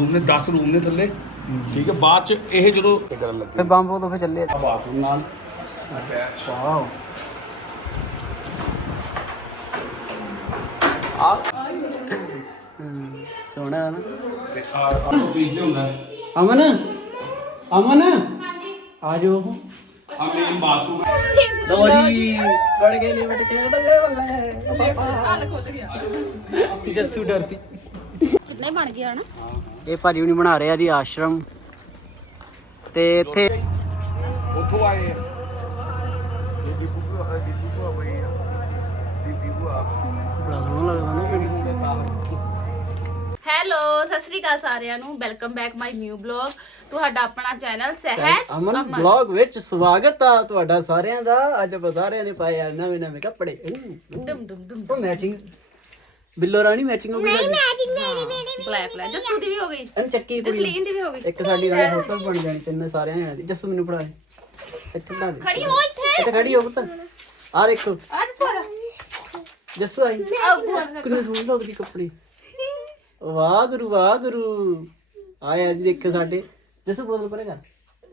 Room ਨੇ 10 room ਨੇ ਥੱਲੇ ਠੀਕ ਹੈ ਬਾਅਦ ਚ ਇਹ ਜਦੋਂ ਕਰਨ ਲੱਗੇ ਫਿਰ ਬੰਬ ਉਦੋਂ ਫਿਰ ਚੱਲੇ ਆ ਬਾਥਰੂਮ ਨਾਲ ਅਟੈਚ ਵਾਓ ਹਮ, ਸੋਹਣਾ ਹੈ ਨਾ ਤੇ ਆ ਆ ਪੀਸ ਹੁੰਦਾ ਹੈ ਅਮਨ ਅਮਨ ਆ ਜਾਓ ਆ ਮੇਨ ਬਾਥਰੂਮ ਲੋ ਜੀ ਵੜ ਗਏ ਲਿਫਟ ਚ ਜੱਸੂ ਡਰਦੀ ਕਿੰਨੇ ਬਣ ਗਿਆ ਨਾ ਇਹ ਭਾਜੀ ਹੁਣੀ ਬਣਾ ਰਹੇ ਆ ਜੀ ਆਸ਼ਰਮ। ਤੇ ਇੱਥੇ ਉੱਥੋਂ ਆਏ ਹੈਲੋ ਸਤਿ ਸ਼੍ਰੀ ਅਕਾਲ ਸਾਰਿਆਂ ਨੂੰ। Welcome back my new blog. ਤੁਹਾਡਾ ਆਪਣਾ ਚੈਨਲ ਸਹਿਜ ਅਮਨ ਬਲੌਗ ਵਿੱਚ ਸਵਾਗਤ ਆ ਤੁਹਾਡਾ ਸਾਰਿਆਂ ਦਾ। ਅੱਜ ਸਾਰਿਆਂ ਨੇ ਪਾਏ ਆ ਨਵੇਂ ਨਵੇਂ ਕੱਪੜੇ। ਡਮ ਡਮ ਡਮ ਉਹ ਮੈਚਿੰਗ ਬਿੱਲੋ ਰਾਣੀ ਮੈਚਿੰਗ ਹੋ ਗਈ ਸਾਡੀ ਬਲੈਕ ਬਲੈਕ ਜੱਸੂ ਦੀ ਵੀ ਹੋ ਗਈ। ਇਹਨੂੰ ਚੱਕੀ ਕੁੜੀ ਜਸਲੀਨ ਦੀ ਵੀ ਹੋ ਗਈ। ਇੱਕ ਸਾਡੀ ਨਾਲ ਫੋਟੋ ਬਣ ਜਾਣੀ ਤਿੰਨ ਸਾਰਿਆਂ ਨੇ ਦੀ ਜੱਸੂ ਮੈਨੂੰ ਫੜਾ ਦੇ। ਇੱਥੇ ਬਣਾ ਦੇ। ਖੜੀ ਹੋ ਇੱਥੇ। ਇੱਥੇ ਖੜੀ ਹੋ ਪੁੱਤ। ਆ ਦੇਖੋ। ਅੱਜ ਸਵਾਰਾ ਜੱਸੂ ਆਈ। ਕਿੰਨੇ ਸੋਹਣੇ ਲੱਗਦੇ ਕੱਪੜੇ। ਵਾਹ ਗੁਰੂ ਵਾਹ ਗੁਰੂ ਆਏ ਅੱਜ ਦੇਖੋ ਸਾਡੇ। ਜੱਸੂ ਬੋਤਲ ਪਰੇ ਕਰ।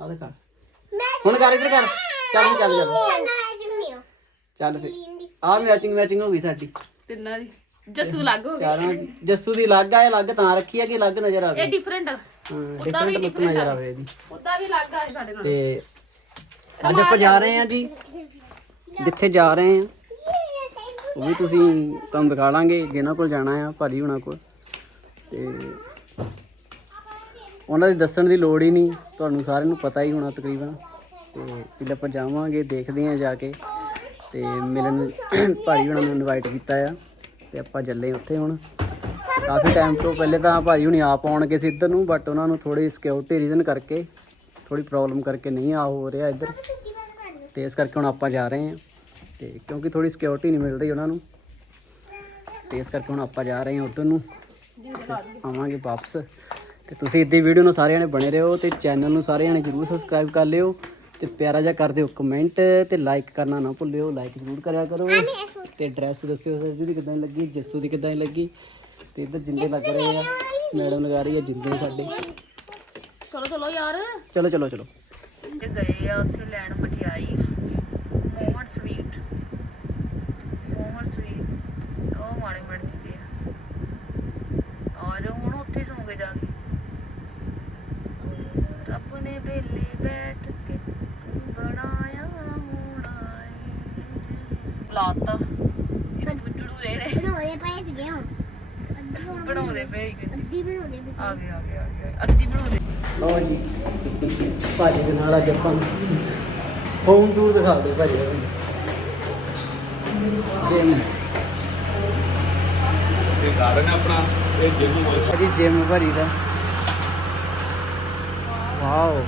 ਆ ਦੇ ਕਰ ਹੁਣ ਕਰ ਇੱਧਰ ਕਰ। ਚੱਲ ਚੱਲ ਚੱਲ। ਚੱਲ ਫੇ ਆ ਮੈਚਿੰਗ ਮੈਚਿੰਗ ਹੋ ਗਈ ਸਾਡੀ। ਤਿੰਨਾਂ ਦੀ। ਜੱਸੂ ਲੱਗ ਹੋ ਗਈ ਚਾਰਾਂ। ਜੱਸੂ ਦੀ ਲੱਗ ਆ ਇਹ ਲੱਗ ਤਾਂ ਰੱਖੀ ਆ ਕਿ ਲੱਗ ਨਜ਼ਰ ਆਵੇ ਇਹ ਡਿਫਰੈਂਟ ਡਿਫਰੈਂਟ ਲੁੱਕ ਨਜ਼ਰ ਆਵੇ ਇਹਦੀ। ਵੀ ਲੱਗ ਆ ਇਹ ਸਾਡੇ ਨਾਲ। ਤੇ ਅੱਜ ਆਪਾਂ ਜਾ ਰਹੇ ਹਾਂ ਜੀ। ਜਿੱਥੇ ਜਾ ਰਹੇ ਹਾਂ ਉਹ ਵੀ ਤੁਸੀਂ ਤੁਹਾਨੂੰ ਦਿਖਾ ਲਾਂਗੇ ਜਿਨ੍ਹਾਂ ਕੋਲ ਜਾਣਾ ਆ ਭਾਜੀ ਹੁਣਾਂ ਕੋਲ। ਤੇ ਉਹਨਾਂ ਦੀ ਦੱਸਣ ਦੀ ਲੋੜ ਹੀ ਨਹੀਂ ਤੁਹਾਨੂੰ ਸਾਰਿਆਂ ਨੂੰ ਪਤਾ ਹੀ ਹੋਣਾ ਤਕਰੀਬਨ। ਤੇ ਜਿੱਦ ਆਪਾਂ ਜਾਵਾਂਗੇ ਦੇਖਦੇ ਹਾਂ ਜਾ ਕੇ। ਤੇ ਮਿਲਣ ਭਾਜੀ ਹੁਣਾਂ ਨੂੰ ਇਨਵਾਈਟ ਕੀਤਾ ਆ। ਤੇ ਆਪਾਂ ਚੱਲੇ ਉੱਥੇ ਹੁਣ। ਕਾਫੀ ਟਾਈਮ ਤੋਂ ਪਹਿਲੇ ਤਾਂ ਭਾਜੀ ਹੁਣੀ ਆਪ ਆਉਣਗੇ ਸੀ ਇੱਧਰ ਨੂੰ ਬਟ ਉਹਨਾਂ ਨੂੰ ਥੋੜੀ ਸਿਕਿਉਰਿਟੀ ਰੀਜ਼ਨ ਕਰਕੇ ਥੋੜੀ ਪ੍ਰੋਬਲਮ ਕਰਕੇ ਨਹੀਂ ਆ ਹੋ ਰਿਹਾ ਇੱਧਰ। ਤੇ ਇਸ ਕਰਕੇ ਹੁਣ ਆਪਾਂ ਜਾ ਰਹੇ ਹਾਂ। ਤੇ ਕਿਉਂਕਿ ਥੋੜੀ ਸਿਕਿਉਰਿਟੀ ਨਹੀਂ ਮਿਲ ਰਹੀ ਉਹਨਾਂ ਨੂੰ। ਤੇ ਇਸ ਕਰਕੇ ਹੁਣ ਆਪਾਂ ਜਾ ਰਹੇ ਹਾਂ ਉੱਧਰ ਨੂੰ। ਆਵਾਂਗੇ ਵਾਪਸ। ਤੇ ਤੁਸੀਂ ਇੱਦੀ ਵੀਡੀਓ ਨੂੰ ਸਾਰਿਆਂ ਨੇ ਬਣੇ ਰਹੋ ਤੇ ਚੈਨਲ ਨੂੰ ਸਾਰਿਆਂ ਨੇ ਜਰੂਰ ਸਬਸਕ੍ਰਾਈਬ ਕਰ ਲਿਓ। ਤੇ ਪਿਆਰਾ ਜਿਹਾ ਕਰ ਦਿਓ ਕਮੈਂਟ ਤੇ ਲਾਈਕ ਕਰਨਾ ਨਾ ਭੁੱਲਿਓ ਲਾਈਕ ਜ਼ਰੂਰ ਕਰਿਆ ਕਰੋ। ਤੇ ਡਰੈਸ ਦੱਸਿਓ ਸਰਜੂ ਦੀ ਕਿਦਾਂ ਲੱਗੀ ਜੱਸੂ ਦੀ ਕਿਦਾਂ ਲੱਗੀ? ਤੇ ਇੱਧਰ ਜਿੰਦੇ ਲੱਗ ਰਹੇ ਆ ਮੈਡਮ ਲਗਾ ਰਹੀ ਆ ਜਿੰਦੇ ਸਾਡੇ। ਚਲੋ ਚਲੋ ਯਾਰ। ਚਲੋ ਚਲੋ ਚਲੋ। ਤੇ ਗਏ ਆ ਉੱਥੇ ਲੈਣ ਮਠਿਆਈ ਮੋਹਨ ਸਵੀਟ ਮੋਹਨ ਸਵੀਟ ਉਹ ਮਾੜੇ ਮੜਦੀ ਤੇ ਆ। ਆ ਜਾਓ ਹੁਣ ਉੱਥੇ ਸੌਂਗੇ ਜਾ ਕੇ। ਰੱਬ ਨੇ ਵੇਲੇ ਬੈਠ ਕੇ ਬਣਾਇਆ ਹੋਣਾ ਏ ਲਾਤਾ। ਇਹ ਪੁੱਟੜੂ ਇਹ ਨੇ। ਬਣਾਉਂਦੇ ਪਏ ਸੀਗੇ ਹੁਣ। ਬਣਾਉਂਦੇ ਪਏ ਸੀ। ਅੱਧੀ ਬਣਾਉਂਦੇ ਪਏ ਆ ਗਏ ਆ ਗਏ ਆ ਗਏ। ਅੱਧੀ ਬਣਾਉਂਦੇ ਲਓ ਜੀ। ਭਾਜੀ ਦੇ ਨਾਲ ਅੱਜ ਆਪਾਂ ਹੋਮ ਟੂਰ ਦਿਖਾ ਦੇ। ਭਾਜੀ ਜਿਮ ਤੇ ਗਾਰਡਨ ਆਪਣਾ ਇਹ ਜਿਮ ਹੋਇਆ ਅਜੀ ਜਿਮ ਭਰੀ ਦਾ। ਵਾਓ।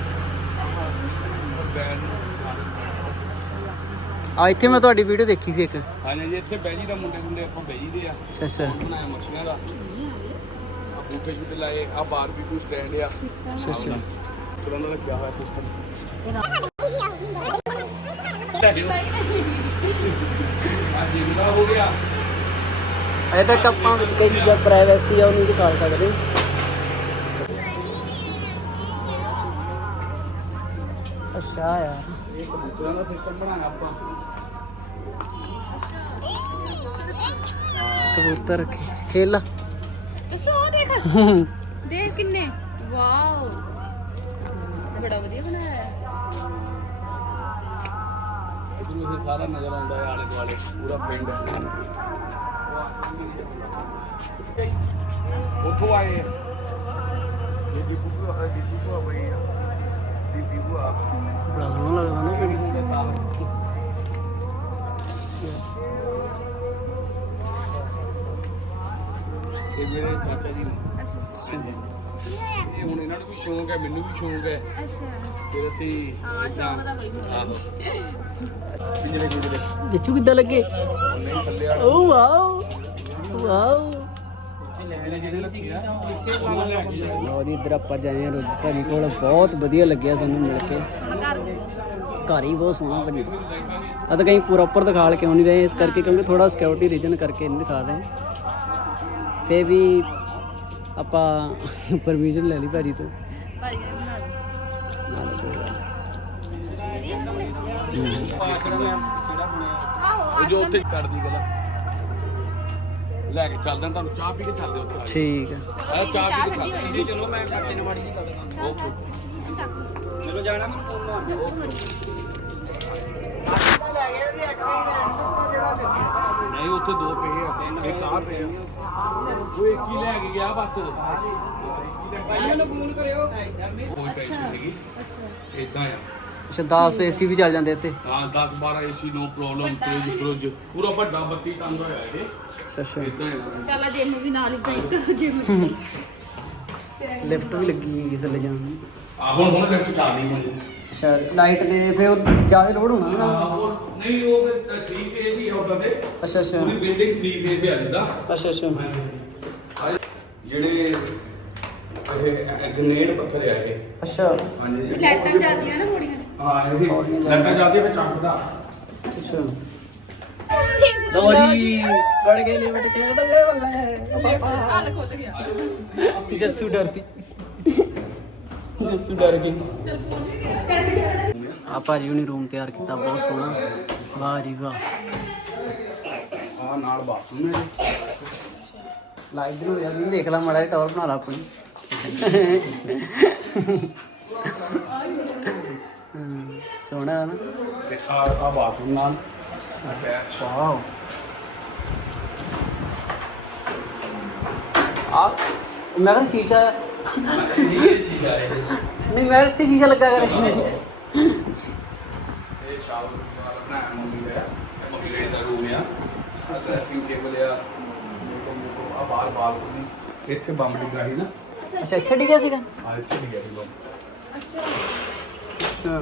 ਆ ਇੱਥੇ ਮੈਂ ਤੁਹਾਡੀ ਵੀਡੀਓ ਦੇਖੀ ਸੀ ਇੱਕ। ਹਾਂਜੀ ਜੀ ਇੱਥੇ ਬੈਜੀ ਦਾ ਮੁੰਡੇ ਮੁੰਡੇ ਆਪਾਂ ਬੈਜੀ ਦੇ ਆ। ਅੱਛਾ ਅੱਛਾ। ਬਣਾਇਆ ਮੱਛੀਆਂ ਦਾ। ਆ ਬੂਟੇ ਛੁੱਟੇ ਲਾਏ ਆ ਬਾਰਬੀਕਿਊ ਸਟੈਂਡ ਆ। ਅੱਛਾ ਅੱਛਾ। ਫਿਰ ਉਹਨਾਂ ਨੇ ਕਿਹਾ ਹੋਇਆ ਸਿਸਟਮ ਆ ਜਿਮ ਦਾ ਹੋ ਗਿਆ। ਅਜੇ ਤੱਕ ਆਪਾਂ ਵਿੱਚ ਕਈ ਪ੍ਰਾਈਵੇਸੀ ਆ ਉਹ ਨਹੀਂ ਦਿਖਾ ਸਕਦੇ। ਅੱਛਾ ਯਾਰ। ਇਹ ਕਬੂਤਰਾਂ ਦਾ ਸਿਸਟਮ ਬਣਾਇਆ ਆਪਾਂ ਕਬੂਤਰ ਰੱਖੇ। ਖੇਲ। ਦੱਸੋ ਉਹ ਦੇਖ। ਦੇਖ ਕਿੰਨੇ। ਵਾਓ। ਬੜਾ ਵਧੀਆ ਬਣਾਇਆ ਹੈ। ਇਧਰੋਂ ਇਹ ਸਾਰਾ ਨਜ਼ਰ ਆਉਂਦਾ ਹੈ ਆਲੇ ਦੁਆਲੇ ਪੂਰਾ ਪਿੰਡ। ਉੱਥੋਂ ਆਏ। ਆ ਬੀਬੀ ਬੁੱਬੂ ਆ ਬੀਬੀ ਬੁੱਬੂ ਆ ਬਈ ਬੜਾ ਸੋਹਣਾ ਲੱਗਦਾ ਨਾ ਪਿੰਡ ਦੇ ਸਾਹ ਇਹ ਮੇਰੇ ਚਾਚਾ ਜੀ ਨੇ ਇਹ ਹੁਣ ਇਹਨਾਂ ਨੂੰ ਵੀ ਸ਼ੌਂਕ ਹੈ ਮੈਨੂੰ ਵੀ ਸ਼ੌਂਕ ਹੈ। ਅੱਛਾ ਫਿਰ ਅਸੀਂ ਹਾਂ ਸ਼ੌਕ ਦਾ ਕੋਈ ਆਹੋ ਪਿੰਜਰੇ ਜੱਚੂ ਕਿੱਦਾਂ ਲੱਗੇ? ਨਹੀਂ ਥੱਲੇ ਆ। ਓ ਵਾਓ ਵਾਓ। ਲਓ ਜੀ ਇੱਧਰ ਆਪਾਂ ਜਾਏ ਹਾਂ ਰੋਜ਼। ਭਾਜੀ ਕੋਲ ਬਹੁਤ ਵਧੀਆ ਲੱਗਿਆ ਸਾਨੂੰ ਮਿਲ ਕੇ। ਘਰ ਹੀ ਬਹੁਤ ਸੋਹਣਾ ਭਾਜੀ। ਆ ਤਾਂ ਕहीं ਪ੍ਰੋਪਰ ਦਿਖਾ ਲ ਕਿਉਂ ਨਹੀਂ ਰਹੇ ਇਸ ਕਰਕੇ ਕਿਉਂਕਿ ਥੋੜਾ ਸਿਕਿਉਰਿਟੀ ਰੀਜਨ ਕਰਕੇ ਨਹੀਂ ਦਿਖਾ ਰਹੇ। ਫੇ ਵੀ ਆਪਾਂ ਪਰਮਿਸ਼ਨ ਲੈ ਲਈ ਭਾਜੀ ਤੋਂ। ਭਾਜੀ ਨੇ ਬਣਾ ਲਈ। ਨਾਲ ਕੋਈ ਗੱਲ ਨੀ। ਉਹ ਜੋ ਉੱਥੇ ਚੜਦੀ ਗਲਾ ਲੈ ਕੇ ਚੱਲਦੇ ਹਾਂ ਤੁਹਾਨੂੰ ਚਾਹ ਪੀ ਕੇ ਚੱਲਦੇ ਉੱਥੇ ਠੀਕ ਆ। ਆ ਚਾਹ ਪੀ ਕੇ ਚੱਲਦੇ ਚਲੋ ਮੈਂ ਕੱਟੇ ਨੇ ਮਾੜੀ ਜੀ ਓਕੇ ਚਲੋ ਜਾਣਾ ਮੈਂ ਫੋਨ ਮਾਰ ਨਹੀਂ ਉੱਥੇ ਦੋ ਪਏ ਆ। ਇੱਕ ਆ ਪਏ ਆ ਉਹ ਇੱਕ ਹੀ ਲੈ ਕੇ ਗਿਆ ਬਸ। ਭਾਈ ਨੂੰ ਫੋਨ ਕਰਿਓ ਕੋਈ ਟੈਨਸ਼ਨ ਨਹੀਂ। ਇਦਾਂ ਆ। ਅੱਛਾ 10 ਏਸੀ ਵੀ ਚੱਲ ਜਾਂਦੇ ਇੱਥੇ। ਹਾਂ 10 12 AC no problem fridge fridge ਪੂਰਾ ਵੱਡਾ 32 ਟਨ ਦਾ ਹੋਇਆ ਇਹ। ਅੱਛਾ ਅੱਛਾ। ਇਦਾਂ ਆ ਚੱਲ ਜਿਮ ਵੀ ਨਾਲ ਹੀ ਬੈਠ ਜਿਮ ਲਿਫਟ ਵੀ ਲੱਗੀ ਹੈਗੀ ਥੱਲੇ ਜਾਣ ਨੂੰ ਆ ਹੁਣ ਹੁਣ ਲਿਫਟ ਚੱਲਦੀ ਹੁਣ। ਅੱਛਾ ਲਾਈਟ ਦੇ ਫਿਰ ਉਹ ਜ਼ਿਆਦਾ ਲੋਡ ਹੋਣਾ ਨਾ। ਹਾਂ, ਉਹ- ਨਹੀਂ ਉਹ 3 ਫੇਸ ਹੀ ਆ ਉਹਦਾ ਤੇ ਅੱਛਾ ਅੱਛਾ। ਪੂਰੀ ਬਿਲਡਿੰਗ 3 ਫੇਸ ਆ ਜਿੱਦਾਂ। ਅੱਛਾ ਅੱਛਾ। ਜਿਹੜੇ ਇਹ ਗ੍ਰੇਨੇਡ ਪੱਥਰ ਆ ਇਹ। ਅੱਛਾ। ਹਾਂਜੀ। ਲੈਟਾਂ ਜਾਂਦੀਆਂ ਨਾ ਥੋੜੀਆਂ। ਹਾਂ ਇਹ ਲੱਗਾ ਜਾਂਦੀ ਫਿਰ ਚੱਕਦਾ ਅੱਛਾ। ਲੋ ਜੀ ਵੜ ਗਏ ਲਿਫਟ ਚ ਬੱਲੇ ਬੱਲੇ। ਹਾਲ ਖੁੱਲ ਗਿਆ। ਜੱਸੂ ਡਰਦੀ ਜੱਸੂ ਡਰ ਗਈ। ਆ ਭਾਜੀ ਉਹਨੇ ਰੂਮ ਤਿਆਰ ਕੀਤਾ ਬਹੁਤ ਸੋਹਣਾ। ਵਾਹ ਜੀ ਵਾਹ। ਆ ਨਾਲ ਬਾਥਰੂਮ ਹੈ ਲਾਈਟ ਨੂੰ ਯਾਰ ਦੇਖ ਲਾ ਮੜਾ ਟੌਰ ਬਣਾ ਲਾ ਆਪਣੀ। ਹਮ, ਸੋਹਣਾ ਹੈ ਨਾ। ਤੇ ਆ ਆ ਬਾਥਰੂਮ ਨਾਲ। Attach wow. ਆ ਮੈਂ ਕਿਹਾ ਸ਼ੀਸ਼ਾ। ਇਹ ਚੀਜ਼ ਆ ਇਹ ਨਹੀਂ ਮੈਂ ਇੱਥੇ ਸ਼ੀਸ਼ਾ ਲੱਗਾ ਕਰ। ਇਹ ਸ਼ਾਵਰ ਵਾਲਾ ਬਣਾਇਆ ਮੰਮੀ ਦਾ ਇਹ ਮੰਮੀ ਦਾ ਇਹਦਾ ਰੂਮ ਆ। ਡਰੈਸਿੰਗ ਟੇਬਲ ਆ। ਆ ਬਾਲ ਬਾਲ ਕੋਈ ਇੱਥੇ ਬੰਬ ਡਿੱਗਾ ਸੀ ਨਾ। ਅੱਛਾ ਇੱਥੇ ਡਿੱਗਿਆ ਸੀਗਾ? ਆ ਇੱਥੇ ਡਿੱਗਿਆ ਸੀ ਬੰਬ। ਹਾਂ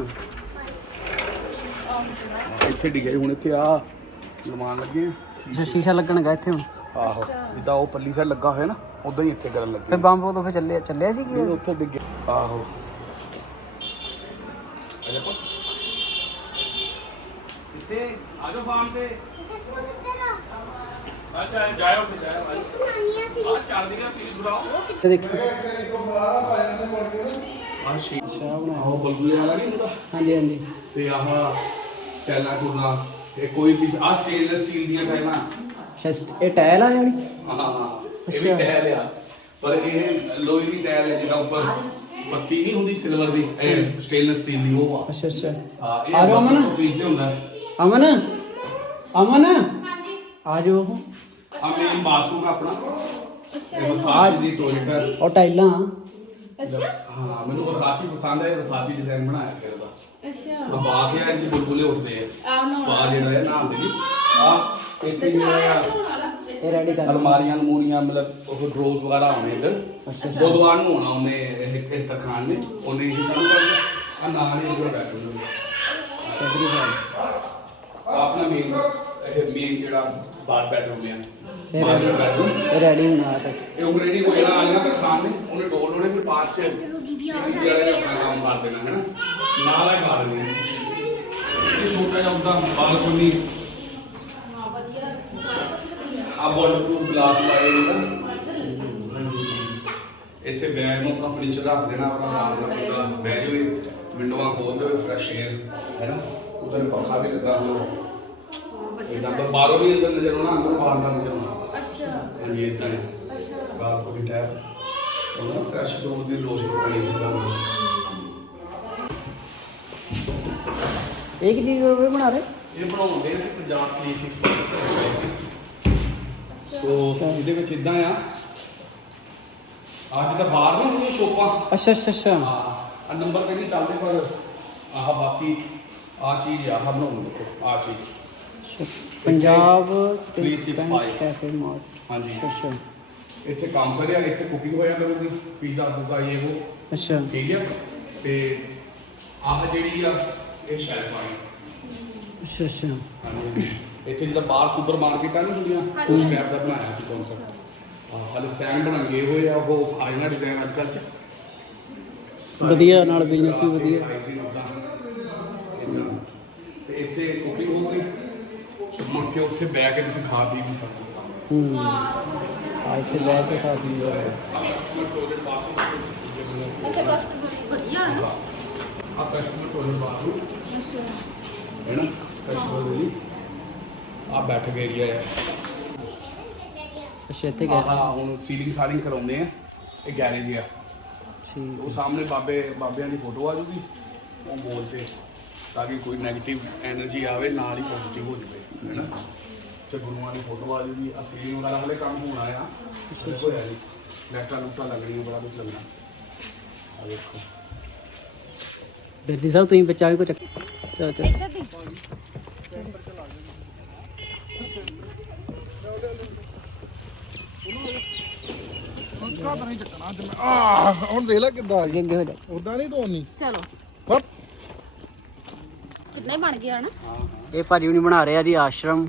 ਇੱਥੇ ਡਿੱਗਿਆ ਸੀ ਹੁਣ ਇੱਥੇ ਆ। ਨਿਰਮਾਣ ਲੱਗੇ ਆ। ਅੱਛਾ ਸ਼ੀਸ਼ਾ ਲੱਗਣਗਾ ਇੱਥੇ ਹੁਣ। ਆਹੋ ਜਿੱਦਾਂ ਉਹ ਪੱਲੀ ਸਾਈਡ ਲੱਗਾ ਹੋਇਆ ਨਾ ਉਦਾਂ ਹੀ ਇੱਥੇ ਕਰਨ ਲੱਗੇ। ਫਿਰ ਬੰਬ ਉਦੋਂ ਫਿਰ ਚੱਲਿਆ ਚੱਲਿਆ ਸੀ ਕੀ ਉੱਥੇ ਡਿੱਗੇ। ਆਹੋ। ਅਜੇ ਪੁੱਤ ਕਿੱਥੇ? ਆਜੋ ਫਾਰਮ ਤੇ। ਅੱਛਾ ਜਾਇਓ ਤੇ ਜਾਇਓ। ਆ ਚੱਲਦੀਆਂ ਪੀਸ ਬੁਲਾਓ। ਦੇਖੀ। ਆ ਸ਼ੀਸ਼ਾ ਬਣਾਓ ਬਲਬੂਲੇ ਵਾਲਾ ਨਹੀਂ ਹੁੰਦਾ? ਹਾਂਜੀ ਹਾਂਜੀ। ਤੇ ਆਹ ਟੈਲਾ ਟੁਰਨਾ ਇਹ ਕੋਈ ਪੀਸ ਆ ਸਟੇਨਲੈਸ ਸਟੀਲ ਦੀਆਂ ਟੈਲਾਂ ਅੱਛਾ ਇਹ ਟਾਇਲ ਆ ਜਿਹੜੀ ਹਾਂ ਇਹ ਵੀ ਟੈਲ ਆ। ਪਰ ਇਹ ਲੋਹੇ ਦੀ ਟੈਲ ਹੈ ਜਿਹੜਾ ਉੱਪਰ ਪੱਤੀ ਨਹੀਂ ਹੁੰਦੀ ਸਿਲਵਰ ਦੀ ਇਹ ਸਟੇਨਲੈਸ ਸਟੀਲ ਦੀ ਉਹ ਆ। ਅੱਛਾ ਅੱਛਾ। ਹਾਂ ਇਹ ਆ ਜਾਓ ਅਮਨ। ਪੀਸ ਨਹੀਂ ਹੁੰਦਾ। ਅਮਨ? ਅਮਨ? ਆ ਜਾਓ। ਆ ਮੇਨ ਬਾਥਰੂਮ ਆ ਆਪਣਾ। ਇਹ ਵਸਾਚੀ ਦੀ ਟੋਇਲਟ ਹੈ ਉਹ ਟਾਈਲਾਂ। ਹਾਂ ਮੈਨੂੰ ਵਸਾਚੀ ਪਸੰਦ ਹੈ ਵਸਾਚੀ ਡਿਜ਼ਾਈਨ ਬਣਾਇਆ ਫਿਰ ਉਹਦਾ। ਅੱਛਾ। ਆ ਬਾਥ ਹੈ ਇੰਚ ਬੁਲਬੁਲੇ ਉੱਠਦੇ ਆ। ਸਪਾ ਜਿਹੜਾ ਹੈ ਨਾਮ ਦੇ ਆ ਇੱਥੇ ਜਿਹੜਾ ਆ ਇਹ ਰੈਡੀ ਕਰ। ਅਲਮਾਰੀਆਂ ਅਲਮੂਰੀਆਂ ਮਤਲਬ ਉਹ ਡਰੋਜ਼ ਵਗੈਰਾ ਆਉਣੇ ਇੱਧਰ। ਬੁੱਧਵਾਰ ਨੂੰ ਆਉਣਾ ਉਹਨੇ ਇਹ ਇਹ ਤਰਖਾਨ ਨੇ ਉਹਨੇ ਇਹ ਚਾਲੂ ਕਰ ਦਿੱਤਾ ਆ ਨਾਲ ਹੀ ਇੱਧਰ ਬੈਠੂਗਾ ਆਪਣਾ ਮੇਨ ਇਹ ਮੇਨ ਜਿਹੜਾ ਬਾਰ ਬੈਡਰੂਮ ਹੈ ਹੋਣਾ ਤਾਂ ਖਾਨ ਨੇ ਉਹਨੇ ਡੋਰ ਲੋੜੇ ਫਿਰ ਪਾਸ ਸੇ ਜਿਹੜਾ ਆਪਣਾ ਕੰਮ ਕਰ ਦੇਣਾ ਹੈ ਨਾ? ਨਾਲ ਹੀ ਕਰ ਦੇਣਾ। ਇਹ ਛੋਟਾ ਜਿਹਾ ਉਦਾਂ ਬਾਲਕੋਨੀ ਆ ਵਾਟਰਪ੍ਰੂਫ ਗਲਾਸ ਲਾਏ ਨੇ ਇੱਥੇ ਬੈਗ ਨੂੰ ਆਪਣਾ ਫਰਨੀਚਰ ਰੱਖ ਦੇਣਾ ਆਪਣਾ ਆਰਾਮ ਨਾਲ ਪੂਰਾ ਬਹਿ ਜਾਵੇ ਵਿੰਡੋਆਂ ਖੋਲ ਦੇਵੇ ਫਰੈਸ਼ 에ਅਰ ਹੈ ਨਾ? ਉਹਦਾ ਪੱਖਾ ਵੀ ਲੱਗਾ ਇਦਾਂ ਤਾਂ ਬਾਹਰੋਂ ਵੀ ਅੰਦਰ ਨਜ਼ਰ ਆਉਣਾ ਅੰਦਰ ਬਾਹਰ ਦਾ ਨਜ਼ਰ ਆਉਣਾ। ਹਾਂਜੀ ਇਦਾਂ ਹੈ ਬਾਹਰ ਕੋਈ ਟੈਪ ਉਹਨਾਂ ਫਰੈਸ਼ ਸੋਪ ਦੀ ਲੋਸ਼ਨ ਪਾਣੀ ਸਿੱਧਾ ਇਹ ਕੀ ਚੀਜ਼ ਉਹ ਬਣਾ ਰਹੇ? ਇਹ ਬਣਾਉਂਦੇ ਨੇ ਪੰਜਾਬ 365 ਸੋ ਇਹਦੇ ਵਿੱਚ ਇਦਾਂ ਆ। ਅੱਜ ਤਾਂ ਬਾਹਰ ਨਹੀਂ ਹੁੰਦੀਆਂ ਸ਼ੋਪਾਂ। ਅੱਛਾ ਅੱਛਾ ਅੱਛਾ। ਆ ਨੰਬਰ ਤੇ ਨਹੀਂ ਚੱਲਦੇ ਪਰ ਆਹ ਬਾਕੀ ਆ ਚੀਜ਼ ਆ ਬਣਾਉਣ ਦੇਖੋ ਆ ਚੀਜ਼। ਪੰਜਾਬ 365 ਕੈਫੇ ਮਾਰਟ ਹਾਂਜੀ। ਅੱਛਾ ਇੱਥੇ ਕਾਊਂਟਰ ਆ ਇੱਥੇ ਕੁਕਿੰਗ ਹੋਇਆ ਕਰੂਗੀ ਪੀਜ਼ਾ ਪੂਜ਼ਾ ਇਹ ਉਹ। ਅੱਛਾ। ਠੀਕ ਹੈ ਤੇ ਆਹ ਜਿਹੜੀ ਆ ਇਹ ਸ਼ੈਲਫ ਆ ਅੱਛਾ ਅੱਛਾ। ਹਾਂਜੀ। ਇੱਥੇ ਜਿਹੜਾ ਬਾਹਰ ਸੁਪਰ ਮਾਰਕੀਟਾਂ ਨਹੀਂ ਹੁੰਦੀਆਂ? ਉਸ ਟਾਈਪ ਦਾ ਬਣਾਇਆ ਸੀ ਕਨਸੈਪਟ ਹਾਲੇ ਸੈਂਡ ਬਣ ਗਏ ਹੋਏ ਆ ਉਹ ਆਈਆਂ ਡਿਜ਼ਾਈਨ ਅੱਜ ਕੱਲ੍ਹ ਚ। ਵਧੀਆ ਨਾਲ ਬਿਜ਼ਨਸ ਵੀ ਵਧੀਆ। ਤੇ ਇੱਥੇ ਕੁਕਿੰਗ ਹੋਊਗੀ? ਮੁੜ ਕੇ ਉੱਥੇ ਬਹਿ ਕੇ ਤੁਸੀਂ ਖਾ ਪੀ ਵੀ ਸਕਦੇ ਹੋ। ਹੂੰ। ਆ ਇੱਥੇ ਬਹਿ ਕੇ ਕਾਫੀ ਟੋਇਲਟ ਬਾਥਰੂਮ ਅੱਛਾ ਕਸਟਮਰ ਵਧੀਆ ਹੈ। ਨਾ ਆ ਕਸਟਮਰ ਟੋਇਲਟ ਬਾਥਰੂਮ ਹੈ। ਨਾ? ਕਸਟਮਰ ਦੀ ਆ ਬੈਠਕ ਏਰੀਆ ਹੈ। ਅੱਛਾ ਇੱਥੇ ਗਿਆ ਆਹ ਹੁਣ ਸੀਲਿੰਗ ਸਾਲਿੰਗ ਕਰਾਉਂਦੇ ਆ। ਇਹ ਗੈਰੇਜ ਆ। ਠੀਕ। ਉਹ ਸਾਹਮਣੇ ਬਾਬੇ ਬਾਬਿਆਂ ਦੀ ਫੋਟੋ ਆ ਜੂਗੀ। ਉਹ ਤੇ। ਤਾਂ ਕਿ ਕੋਈ 네ਗੇਟਿਵ એનર્ਜੀ ਆਵੇ ਨਾਲ ਹੀ ਪੋਜ਼ਿਟਿਵ ਹੋ ਜਾਵੇ ਹੈਨਾ? ਤੇ ਗੁਰੂਆਂ ਦੀ ਫੋਟੋ ਆ ਜੂਗੀ ਅਸੀਂ ਵਗੈਰਾ ਹਲੇ ਕੰਮ ਹੋਣਾ ਆ। ਹੋਇਆ ਨਹੀਂ। ਲੈਟਾ ਲੂਟਾ ਲੱਗਣੀ ਬੜਾ ਕੁਝ ਲੱਗਣਾ ਆ ਵੇਖੋ ਦੱਦੀ ਸਾਹਿਬ ਤੁਸੀਂ ਬੱਚਾ ਵੀ ਕੋ ਚੱਕ ਚਲੋ ਚਲੋ ਇੱਧਰ ਦੀ। ਹੁਣ ਕਾ ਤਾਂ ਨਹੀਂ ਚੱਕਣਾ ਤੇ ਮੈਂ? ਆ ਹੁਣ ਦੇਖ ਲੈ ਕਿੱਦਾਂ ਅੱਗੇ ਅੱਗੇ ਹੋ ਜਾ। ਉਦਾਂ ਨਹੀਂ ਢੋਣੀ ਚਲੋ। ਕਿੰਨੇ ਬਣ ਗਿਆ ਨਾ ਇਹ ਭਾਜੀ ਹੁਣੀ ਬਣਾ ਰਹੇ ਆ ਜੀ ਆਸ਼ਰਮ।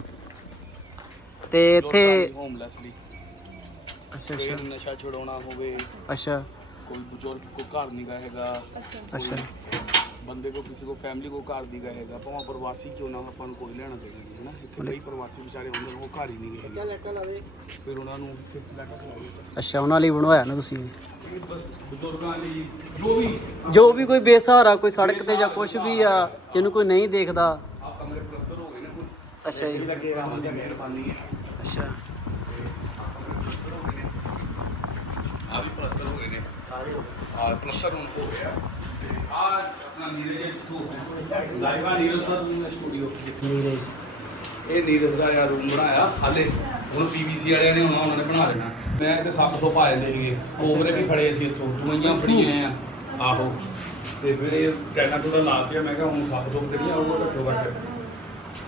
ਤੇ ਇੱਥੇ ਹੋਮਲੈਸਲੀ ਅੱਛਾ ਕੋਈ ਅੱਛਾ। ਨਸ਼ਾ ਛੁਡਾਉਣਾ ਹੋਵੇ ਅੱਛਾ। ਕੋਈ ਬਜ਼ੁਰਗ ਕੋ ਘਰ ਨਹੀਂ ਹੈਗਾ। ਅੱਛਾ। ਬੰਦੇ ਕੋ ਕਿਸੇ ਕੋ ਫੈਮਿਲੀ ਕੋ ਘਰ ਦੀ ਹੈਗਾ ਭਾਵੇਂ ਪ੍ਰਵਾਸੀ ਕਿਉਂ ਨਾ ਆਪਾਂ ਨੂੰ ਕੋਈ ਲੈਣਾ ਦੇਣਾ ਨਹੀਂ ਹੈ ਨਾ ਇੱਥੇ ਕਈ ਪ੍ਰਵਾਸੀ ਵਿਚਾਰੇ ਹੁੰਦੇ ਨੇ, ਉਹ ਘਰ ਹੀ ਨਹੀਂ ਗਏ ਫਿਰ ਉਹਨਾਂ ਨੂੰ ਇੱਥੇ ਲੈਟਾ ਖਲਾਈ ਅੱਛਾ ਉਹਨਾਂ ਲਈ ਬਣਵਾਇਆ ਨਾ ਤੁਸੀਂ? ਇਹ ਬਸ ਬਜ਼ੁਰਗਾਂ ਲਈ ਜੋ ਵੀ ਜੋ ਵੀ ਕੋਈ ਬੇਸਹਾਰਾ ਕੋਈ ਸੜਕ ਤੇ ਜਾਂ ਕੁਝ ਵੀ ਆ ਜਿਹਨੂੰ ਕੋਈ ਨਹੀਂ ਦੇਖਦਾ। ਆ ਕਮਰੇ ਪਲਸਤਰ ਹੋ ਗਏ ਨੇ ਹੁਣ। ਅੱਛਾ ਜੀ। ਲੱਗੇ ਰਾਮ ਦੀ ਮਿਹਰਬਾਨੀ ਹੈ ਅੱਛਾ। ਆ ਵੀ ਪਲਸਤਰ ਹੋ ਗਏ ਨੇ। ਸਾਰੇ ਆ ਪਲਸਤਰ ਹੁਣ ਹੋ ਗਿਆ। ਤੇ ਆ ਆਪਣਾ ਨੀਰਜ ਤੋਂ ਲਾਈਵਾ ਨੀਰਜ ਦਾ ਨੀਰਜ ਇਹ ਨੀਰਜ ਦਾ ਯਾਰ ਰੂਮ ਬਣਾਇਆ, ਹਾਲੇ। ਹੁਣ ਪੀਵੀਸੀ ਵਾਲਿਆਂ ਨੇ ਆਉਣਾ, ਉਹਨਾਂ ਨੇ ਬਣਾ ਦੇਣਾ। ਮੈਂ ਤੇ ਸੱਪ ਤੋਂ ਪਾ ਜਾਂਦੇ ਸੀਗੇ। ਕੋਬਰੇ ਵੀ ਖੜੇ ਸੀ ਇੱਥੋਂ, ਦਵਾਈਆਂ ਫੜੀਆਂ ਆ। ਆਹੋ। ਤੇ ਫਿਰ ਇਹ ਟੈਨਾ ਟੂਡਾ ਲਾ ਕੇ ਮੈਂ ਕਿਹਾ, ਹੁਣ ਸੱਪ ਤੋਂ ਕਿਹੜੀਆਂ ਉਹ ਰੱਖੋ ਬੱਟ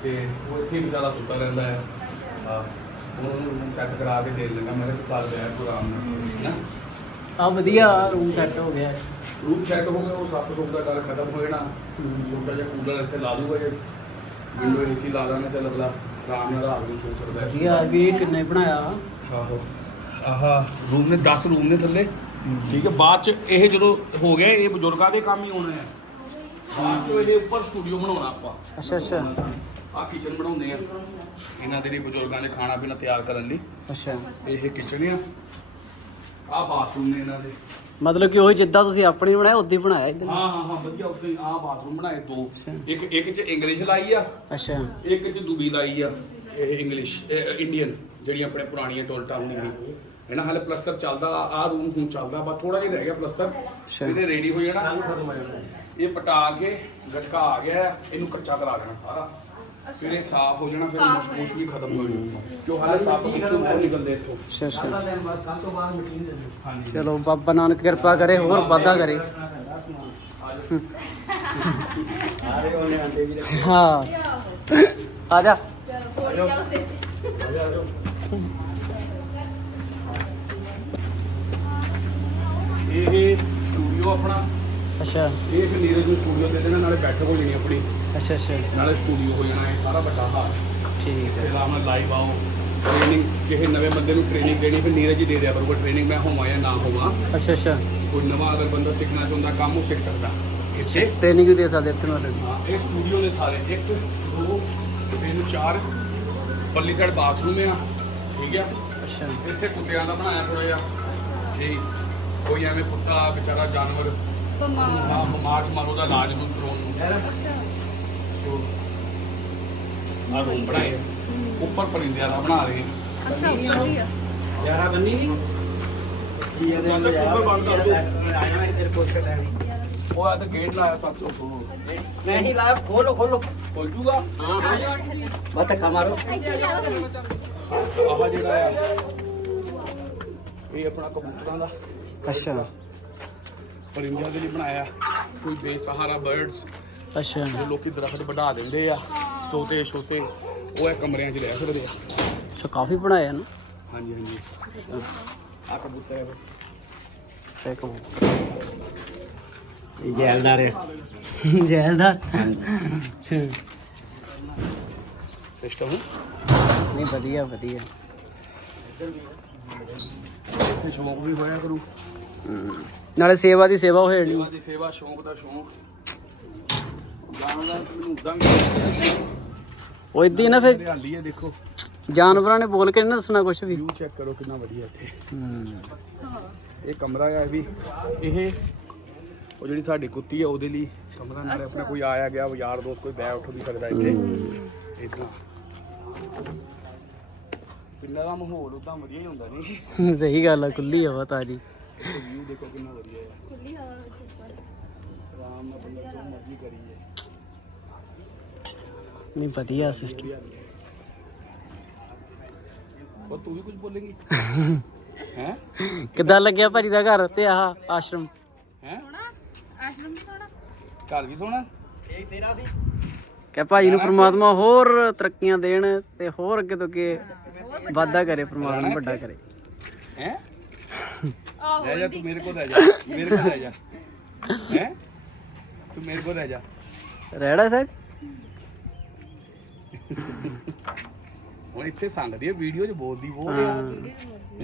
ਤੇ ਉਹ ਇੱਥੇ ਵਿਚਾਰਾ ਸੁੱਤਾ ਰਹਿੰਦਾ ਹੈ। ਹਾਂ ਉਹਨੂੰ ਸੈੱਟ ਕਰਾ ਕੇ ਦੇ ਲੱਗਾ। ਮੈਂ ਕਿਹਾ ਤੂੰ ਕਰ ਦੇ ਆਰਾਮ ਨਾਲ। ਨਾ ਆ ਵਧੀਆ ਰੂਮ ਸੈੱਟ ਹੋ ਗਿਆ। ਰੂਮ ਸੈੱਟ ਹੋ ਗਿਆ ਉਹ ਸੱਪ ਤੋਂ ਦਾ ਡਰ ਖਤਮ ਹੋ ਜਾਣਾ। ਛੋਟਾ ਜਿਹਾ ਕੂਲਰ ਇੱਥੇ ਲਾ ਦੂਗਾ ਜੇ। ਵਿੰਡੋ ਏਸੀ ਲਾ ਦਾਂਗੇ ਚੱਲ ਅਗਲਾ ਆਰਾਮ ਨਾਲ ਰਾਤ ਨੂੰ ਸੋ ਸਕਦਾ ਹੈ। ਵਧੀਆ ਵੀ ਇਹ ਕਿੰਨੇ ਬਣਾਇਆ? ਆਹੋ। ਆਹਾ ਰੂਮ ਨੇ 10 ਰੂਮ ਨੇ ਥੱਲੇ। ਠੀਕ ਹੈ ਬਾਅਦ ਚ ਇਹ ਜਦੋਂ ਹੋ ਗਿਆ ਇਹ ਬਜ਼ੁਰਗਾਂ ਦੇ ਕੰਮ ਹੀ ਹੋਣੇ ਆ। ਬਾਅਦ ਚ ਇਹ ਉੱਪਰ ਸਟੂਡੀਓ ਬਣਾਉਣਾ ਆਪਾਂ। ਅੱਛਾ ਅੱਛਾ। ਆ ਕਿਚਨ ਬਣਾਉਂਦੇ ਆ। ਇਹਨਾਂ ਦੇ ਲਈ ਬਜ਼ੁਰਗਾਂ ਦੇ ਖਾਣਾ ਪੀਣਾ ਤਿਆਰ ਕਰਨ ਲਈ। ਅੱਛਾ। ਇਹ ਕਿਚਨ ਆ। ਆ ਬਾਥਰੂਮ ਨੇ ਇਹਨਾਂ ਦੇ। ਮਤਲਬ ਕਿ ਉਹੀ ਜਿੱਦਾਂ ਤੁਸੀਂ ਆਪਣੀ ਬਣਾਇਆ ਉਦਾਂ ਹੀ ਬਣਾਇਆ ਇੱਧਰ ਹਾਂ ਹਾਂ ਹਾਂ ਵਧੀਆ ਉੱਥੇ ਆ ਬਾਥਰੂਮ ਬਣਾਏ ਦੋ। ਇੱਕ ਇੱਕ ਚ ਇੰਗਲਿਸ਼ ਲਾਈ ਆ ਅੱਛਾ। ਇੱਕ ਚ ਦੂਬੀ ਲਾਈ ਆ ਇਹ ਇੰਗਲਿਸ਼ ਇੰਡੀਅਨ ਜਿਹੜੀਆਂ ਆਪਣੇ ਪੁਰਾਣੀਆਂ ਟੋਲਟਾਂ ਹੁੰਦੀਆਂ। ਹੈ ਨਾ ਹਾਲੇ ਪਲਸਤਰ ਚੱਲਦਾ ਆ ਰੂਮ ਹੁਣ ਚੱਲਦਾ ਬਸ ਥੋੜਾ ਜਿਹਾ ਰਹਿ ਗਿਆ ਪਲਸਤਰ। ਇਹਨੇ ਰੈਡੀ ਹੋ ਜਾਣਾ ਇਹ ਪਟਾ ਕੇ ਗਟਕਾ ਆ ਗਿਆ ਇਹਨੂੰ ਕੱਚਾ ਕਰਾ ਦੇਣਾ ਸਾਰਾ। ਫਿਰ ਇਹ ਸਾਫ਼ ਹੋ ਜਾਣਾ ਫਿਰ ਮੁਸ਼ਕ ਵੀ ਖਤਮ ਹੋ ਜਾਣਾ ਕਿਉਂ ਹਾਲੇ ਸਾਫ਼ ਵਿੱਚੋਂ ਬਹੁਤ ਨਿਕਲਦੇ ਇੱਥੋਂ। ਅੱਛਾ ਅੱਛਾ। ਹਾਂਜੀ। ਚਲੋ ਬਾਬਾ ਨਾਨਕ ਕਿਰਪਾ ਕਰੇ ਹੋਰ ਵਾਧਾ ਕਰੇ। ਹਾਂ। ਆ ਜਾ। ਇਹ ਸਟੂਡੀਓ ਆਪਣਾ। ਅੱਛਾ। ਇਹ ਫਿਰ ਨੀਰਜ ਨੂੰ ਸਟੂਡੀਓ ਦੇ ਦੇਣਾ ਨਾਲੇ ਬੈਠਕ ਹੋ ਜਾਣੀ ਆਪਣੀ। ਅੱਛਾ ਅੱਛਾ। ਨਾਲੇ ਸਟੂਡੀਓ ਹੋ ਜਾਣਾ ਇਹ ਸਾਰਾ ਵੱਡਾ ਹਾਲ। ਠੀਕ ਤੇ ਆਰਾਮ ਨਾਲ ਲਾਈਵ ਆਓ। ਟ੍ਰੇਨਿੰਗ ਕਿਸੇ ਨਵੇਂ ਬੰਦੇ ਨੂੰ ਟ੍ਰੇਨਿੰਗ ਦੇਣੀ ਫਿਰ ਨੀਰਜ ਹੀ ਦੇ ਦਿਆ ਕਰੂਗਾ ਟ੍ਰੇਨਿੰਗ ਮੈਂ ਹੋਵਾਂ ਜਾਂ ਨਾ ਹੋਵਾਂ। ਅੱਛਾ ਅੱਛਾ। ਕੋਈ ਨਵਾਂ ਅਗਰ ਬੰਦਾ ਸਿੱਖਣਾ ਚਾਹੁੰਦਾ ਕੰਮ ਉਹ ਸਿੱਖ ਸਕਦਾ। ਇੱਥੇ ਟ੍ਰੇਨਿੰਗ ਵੀ ਦੇ ਸਕਦੇ ਇੱਥੇ ਮਤਲਬ ਹਾਂ, ਇਹ ਸਟੂਡੀਓ ਨੇ ਸਾਰੇ। ਇੱਕ ਦੋ ਤਿੰਨ ਚਾਰ। ਪੱਲੀ ਸਾਈਡ ਬਾਥਰੂਮ ਆ। ਠੀਕ ਆ? ਅੱਛਾ। ਇੱਥੇ ਕੁੱਤਿਆਂ ਦਾ ਬਣਾਇਆ ਥੋੜਾ ਜਿਹਾ। ਠੀਕ। ਕੋਈ ਐਵੇਂ ਕੁੱਤਾ ਵਿਚਾਰਾ ਜਾਨਵਰ। ਹਾਂ ਮਾਰਚ ਮਾਰੋ ਦਾ ਇਲਾਜ ਨੂੰ ਕਰਾਉਣ ਨੂੰ। ਆ ਰੂਮ ਬਣਾਏ। ਉੱਪਰ ਪਰਿੰਦਿਆਂ ਦਾ ਬਣਾ ਰਹੇ ਅੱਛਾ ਵਧੀਆ ਯਾਰਾ ਬੰਨੀ ਨਹੀਂ? ਕੀ ਚੱਲ ਉੱਪਰ ਬੰਦ ਕਰ ਦੋ। ਉਹ ਆ ਤਾਂ ਗੇਟ ਲਾਇਆ ਸਭ ਤੋਂ ਉੱਪਰ ਨਹੀਂ ਲਾ ਖੋਲੋ ਖੋਲੋ। ਖੁੱਲ ਜੂਗਾ? ਬਸ ਧੱਕਾ ਮਾਰੋ। ਆਹ ਜਿਹੜਾ ਆ। ਇਹ ਆਪਣਾ ਕਬੂਤਰਾਂ ਦਾ। ਅੱਛਾ। ਪਰਿੰਦਿਆਂ ਦੇ ਲਈ ਬਣਾਇਆ। ਕੋਈ ਬੇਸਹਾਰਾ ਬਰਡਸ ਅੱਛਾ। ਜੋ ਲੋਕੀ ਦਰਖਤ ਵਧਾ ਦਿੰਦੇ ਆ ਤੋਤੇ ਛੋਤੇ ਉਹ ਇਹ ਕਮਰਿਆਂ 'ਚ ਰਹਿ ਸਕਦੇ ਆ। ਅੱਛਾ ਕਾਫੀ ਬਣਾਇਆ ਨਾ? ਹਾਂਜੀ ਹਾਂਜੀ। ਆ ਕਬੂਤਰ। ਹੈ ਤੇ ਕੋ ਜੈਲਦਾਰ? ਜੈਲਦਾਰ ਸਿਸਟਮ? ਨਹੀਂ ਵਧੀਆ ਵਧੀਆ। ਇੱਥੇ ਸ਼ੌਂਕ ਵੀ ਹੋਇਆ ਕਰੂ। ਨਾਲੇ ਸੇਵਾ ਦੀ ਸੇਵਾ ਹੋ ਜਾਣੀ ਸੇਵਾ ਦੀ ਸੇਵਾ ਸ਼ੌਂਕ ਦਾ ਸ਼ੌਂਕ। ਜਾਣ ਦਾ ਮੈਨੂੰ ਉਦਾਂ ਵੀ ਉਹ ਇਦਾਂ ਹੀ ਨਾ ਫਿਰ ਹਰਿਆਲੀ ਹੈ ਦੇਖੋ। ਜਾਨਵਰਾਂ ਨੇ ਬੋਲ ਕੇ ਨਹੀਂ ਦੱਸਣਾ ਕੁਝ ਵੀ। ਵਿਊ ਚੈੱਕ ਕਰੋ ਕਿੰਨਾ ਵਧੀਆ ਇੱਥੇ। ਹੂੰ। ਇਹ ਕਮਰਾ ਆ ਇਹ ਵੀ। ਇਹ ਉਹ ਜਿਹੜੀ ਸਾਡੀ ਕੁੱਤੀ ਆ ਉਹਦੇ ਲਈ ਕਮਰਾ ਨਾਲੇ ਆਪਣਾ ਕੋਈ ਆਇਆ ਗਿਆ ਯਾਰ ਦੋਸਤ ਕੋਈ ਬੈ ਉੱਠ ਵੀ ਸਕਦਾ ਇੱਥੇ। ਇਦਾਂ ਪਿੰਡਾਂ ਦਾ ਮਾਹੌਲ ਉਦਾਂ ਵਧੀਆ ਹੀ ਹੁੰਦਾ ਨਹੀਂ। ਸਹੀ ਗੱਲ ਆ ਖੁੱਲੀ ਹਵਾ ਤਾਜੀ। ਵਿਊ ਦੇਖੋ ਕਿੰਨਾ ਵਧੀਆ ਹੈ ਖੁੱਲੀ ਹਵਾ ਆਰਾਮ ਨਾਲ ਬੰਦਾ ਜੋ ਮਰਜ਼ੀ ਕਰੀਏ। ਨਹੀਂ ਵਧੀਆ ਸਿਸਟਮ ਉਹ ਤੂੰ ਵੀ ਕੁਝ ਬੋਲੇਂਗੀ? ਹੈ? ਕਿੱਦਾਂ ਲੱਗਿਆ ਭਾਜੀ ਦਾ ਘਰ ਤੇ ਆਹ ਆਸ਼ਰਮ? ਹੈ? ਘਰ ਵੀ ਭਾਜੀ ਨੂੰ ਪ੍ਰਮਾਤਮਾ ਹੋਰ ਤਰੱਕੀਆਂ ਦੇਣ ਤੇ ਹੋਰ ਅੱਗੇ ਤੋਂ ਅੱਗੇ ਵਾਧਾ ਕਰੇ ਪ੍ਰਮਾਤਮਾ ਵੱਡਾ ਕਰੇ। ਹੈ? ਰਹਿ ਜਾ ਤੂੰ ਮੇਰੇ ਕੋਲ ਰਹਿ ਜਾ। ਮੇਰੇ ਕੋਲ ਰਹਿ ਜਾ। ਹੈ? ਤੂੰ ਮੇਰੇ ਕੋਲ ਰਹਿ ਜਾ। ਰਹਿਣਾ ਸਰ? ਹੁਣ ਇੱਥੇ ਸੰਗਦੀ ਹੈ ਵੀਡੀਓ 'ਚ ਬੋਲਦੀ ਬਹੁਤ ਹਾਂ ਆ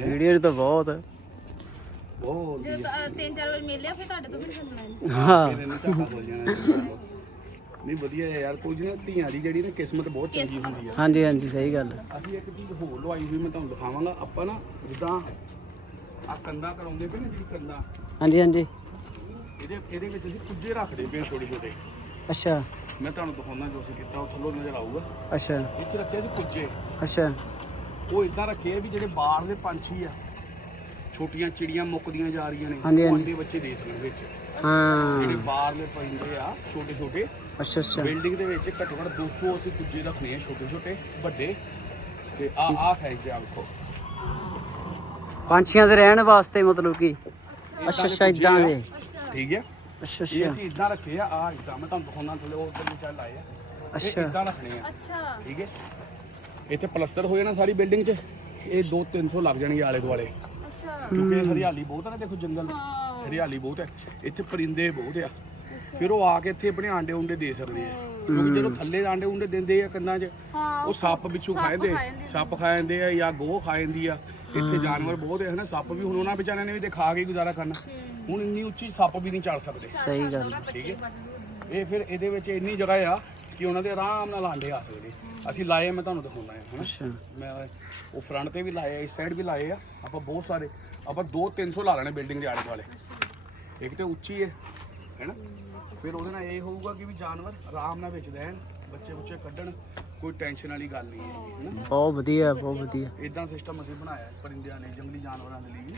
ਵੀਡੀਓ ਤਾਂ ਬਹੁਤ ਬਹੁਤ ਬੋਲਦੀ ਆ ਤਿੰਨ ਚਾਰ ਵਾਰ ਮਿਲਿਆ ਫਿਰ ਤੁਹਾਡੇ ਤੋਂ ਵੀ ਨਹੀਂ ਸੁਣਨਾ ਹਾਂ। ਫਿਰ ਇਹਨੇ ਝਾਕਾ ਬੋਲ ਜਾਣਾ ਨਹੀਂ ਵਧੀਆ ਹੈ ਯਾਰ ਕੁਝ ਨਾ ਧੀਆਂ ਦੀ ਜਿਹੜੀ ਨਾ ਕਿਸਮਤ ਬਹੁਤ ਚੰਗੀ ਹੁੰਦੀ ਆ। ਹਾਂਜੀ ਹਾਂਜੀ ਸਹੀ ਗੱਲ ਆ। ਅਸੀਂ ਇੱਕ ਚੀਜ਼ ਹੋਰ ਲਵਾਈ ਹੋਈ ਮੈਂ ਤੁਹਾਨੂੰ ਦਿਖਾਵਾਂਗਾ। ਆਪਾਂ ਨਾ ਜਿੱਦਾਂ ਆ ਕੰਦਾ ਕਰਾਉਂਦੇ ਪਏ ਨਾ ਜਿਹੜੀ ਕੰਦਾ ਹਾਂਜੀ ਹਾਂਜੀ। ਇਹਦੇ ਇਹਦੇ ਵਿੱਚ ਅਸੀਂ ਕੁੱਜੇ ਰੱਖਦੇ ਪਏ ਛੋਟੇ ਛੋਟੇ। ਅੱਛਾ। ਮੈਂ ਤੁਹਾਨੂੰ ਦਿਖਾਉਣਾ ਜੋ ਅਸੀਂ ਕੀਤਾ ਉਹ ਥੱਲੋਂ ਨਜ਼ਰ ਆਊਗਾ। ਅੱਛਾ। ਇਹ 'ਚ ਰੱਖਿਆ ਸੀ ਕੁੱਜੇ। ਅੱਛਾ। ਉਹ ਇਦਾਂ ਰੱਖੇ ਆ ਵੀ ਜਿਹੜੇ ਬਾਹਰਲੇ ਪੰਛੀ ਆ ਛੋਟੀਆਂ ਚਿੜੀਆਂ ਮੁੱਕਦੀਆਂ ਜਾ ਰਹੀਆਂ ਨੇ ਹਾਂਜੀ, ਉਹ ਹਾਂਜੀ। ਅੰਡੇ ਬੱਚੇ ਦੇ ਸਕਣ ਵਿੱਚ। ਹਾਂ। ਜਿਹੜੇ ਬਾਹਰਲੇ ਪੈਂਦੇ ਆ ਛੋਟੇ ਛੋਟੇ ਅੱਛਾ ਅੱਛਾ। ਬਿਲਡਿੰਗ ਦੇ ਵਿੱਚ ਘੱਟੋ ਘੱਟ 200 ਅਸੀਂ ਕੁੱਜੇ ਰੱਖਣੇ ਆ ਛੋਟੇ ਛੋਟੇ ਵੱਡੇ। ਤੇ ਆ ਆ ਸਾਈਜ਼ ਦੇ ਆ ਵੇਖੋ। ਪੰਛੀਆਂ ਦੇ ਰਹਿਣ ਵਾਸਤੇ ਮਤਲਬ ਕਿ ਅੱਛਾ। ਅੱਛਾ ਇਦਾਂ ਦੇ ਠੀਕ ਹੈ? ਅੱਛਾ ਇਹ ਅੱਛਾ। ਅਸੀਂ ਇਦਾਂ ਰੱਖੇ ਆ ਆ ਇਦਾਂ ਮੈਂ ਤੁਹਾਨੂੰ ਦਿਖਾਉਣਾ ਥੱਲੇ ਉਹ ਉੱਤੇ ਚੱਲ ਆਏ ਆ। ਇਹ ਅੱਛਾ। ਇਦਾਂ ਰੱਖਣੇ ਆ। ਅੱਛਾ। ਠੀਕ ਹੈ? ਇੱਥੇ ਪਲਸਤਰ ਹੋ ਜਾਣਾ ਸਾਰੀ ਬਿਲਡਿੰਗ 'ਚ ਇਹ 2 300 ਲੱਗ ਜਾਣਗੇ ਆਲੇ ਦੁਆਲੇ। ਕਿਉਂਕਿ ਹਰਿਆਲੀ ਬਹੁਤ ਹੈ ਨਾ ਦੇਖੋ ਜੰਗਲ। ਹਰਿਆਲੀ ਬਹੁਤ ਹੈ ਇੱਥੇ ਪਰਿੰਦੇ ਬਹੁਤ ਆ। ਫਿਰ ਉਹ ਆ ਕੇ ਇੱਥੇ ਆਪਣੇ ਆਂਡੇ ਉਂਡੇ ਦੇ ਸਕਦੇ ਆ। ਕਿਉਂਕਿ ਜਦੋਂ ਥੱਲੇ ਆਂਡੇ ਉਂਡੇ ਦਿੰਦੇ ਆ ਕੰਨਾਂ 'ਚ ਉਹ ਸੱਪ ਵਿੱਚੋਂ ਖਾਇਦੇ ਸੱਪ ਖਾ ਜਾਂਦੇ ਆ ਜਾਂ ਗੋਹ ਖਾ ਜਾਂਦੀ ਆ। ਇੱਥੇ ਜਾਨਵਰ ਬਹੁਤ ਹੈ ਹਨਾ? ਸੱਪ ਵੀ ਹੁਣ ਉਹਨਾਂ ਵਿਚਾਰਿਆਂ ਨੇ ਵੀ ਤੇ ਖਾ ਕੇ ਹੀ ਗੁਜ਼ਾਰਾ ਕਰਨਾ। ਹੁਣ ਇੰਨੀ ਉੱਚੀ ਸੱਪ ਵੀ ਨਹੀਂ ਚੜ ਸਕਦੇ। ਸਹੀ ਗੱਲ। ਠੀਕ ਹੈ? ਇਹ ਫਿਰ ਇਹਦੇ ਵਿੱਚ ਇੰਨੀ ਜਗ੍ਹਾ ਆ ਕਿ ਉਹਨਾਂ ਦੇ ਆਰਾਮ ਨਾਲ ਆਂਡੇ ਆ ਸਕਦੇ। ਅਸੀਂ ਲਾਏ ਮੈਂ ਤੁਹਾਨੂੰ ਦਿਖਾਉਣਾ ਹੈ ਹਨਾ? ਮੈਂ ਉਹ ਫਰੰਟ ਤੇ ਵੀ ਲਾਏ ਆ ਇਸ ਸਾਈਡ ਵੀ ਲਾਏ ਆ। ਆਪਾਂ ਬਹੁਤ ਸਾਰੇ ਆਪਾਂ 2 300 ਲਾ ਲੈਣੇ ਬਿਲਡਿੰਗ ਦੇ ਆਲੇ ਦੁਆਲੇ ਇੱਕ ਤੇ ਉੱਚੀ ਹੈ ਹੈਨਾ? ਫਿਰ ਉਹਦੇ ਨਾਲ ਇਹ ਹੋਊਗਾ ਕਿ ਵੀ ਜਾਨਵਰ ਆਰਾਮ ਨਾਲ ਵਿੱਚ ਰਹਿਣ। ਬੱਚੇ ਬੁੱਚੇ ਕੱਢਣ ਕੋਈ ਟੈਨਸ਼ਨ ਵਾਲੀ ਗੱਲ ਨਹੀਂ ਹੈ ਹੈਨਾ? ਬਹੁਤ ਵਧੀਆ ਬਹੁਤ ਵਧੀਆ। ਇਦਾਂ ਸਿਸਟਮ ਅਸੀਂ ਬਣਾਇਆ ਹੈ ਪਰਿੰਦਿਆਂ ਨੇ ਜੰਗਲੀ ਜਾਨਵਰਾਂ ਦੇ ਲਈ।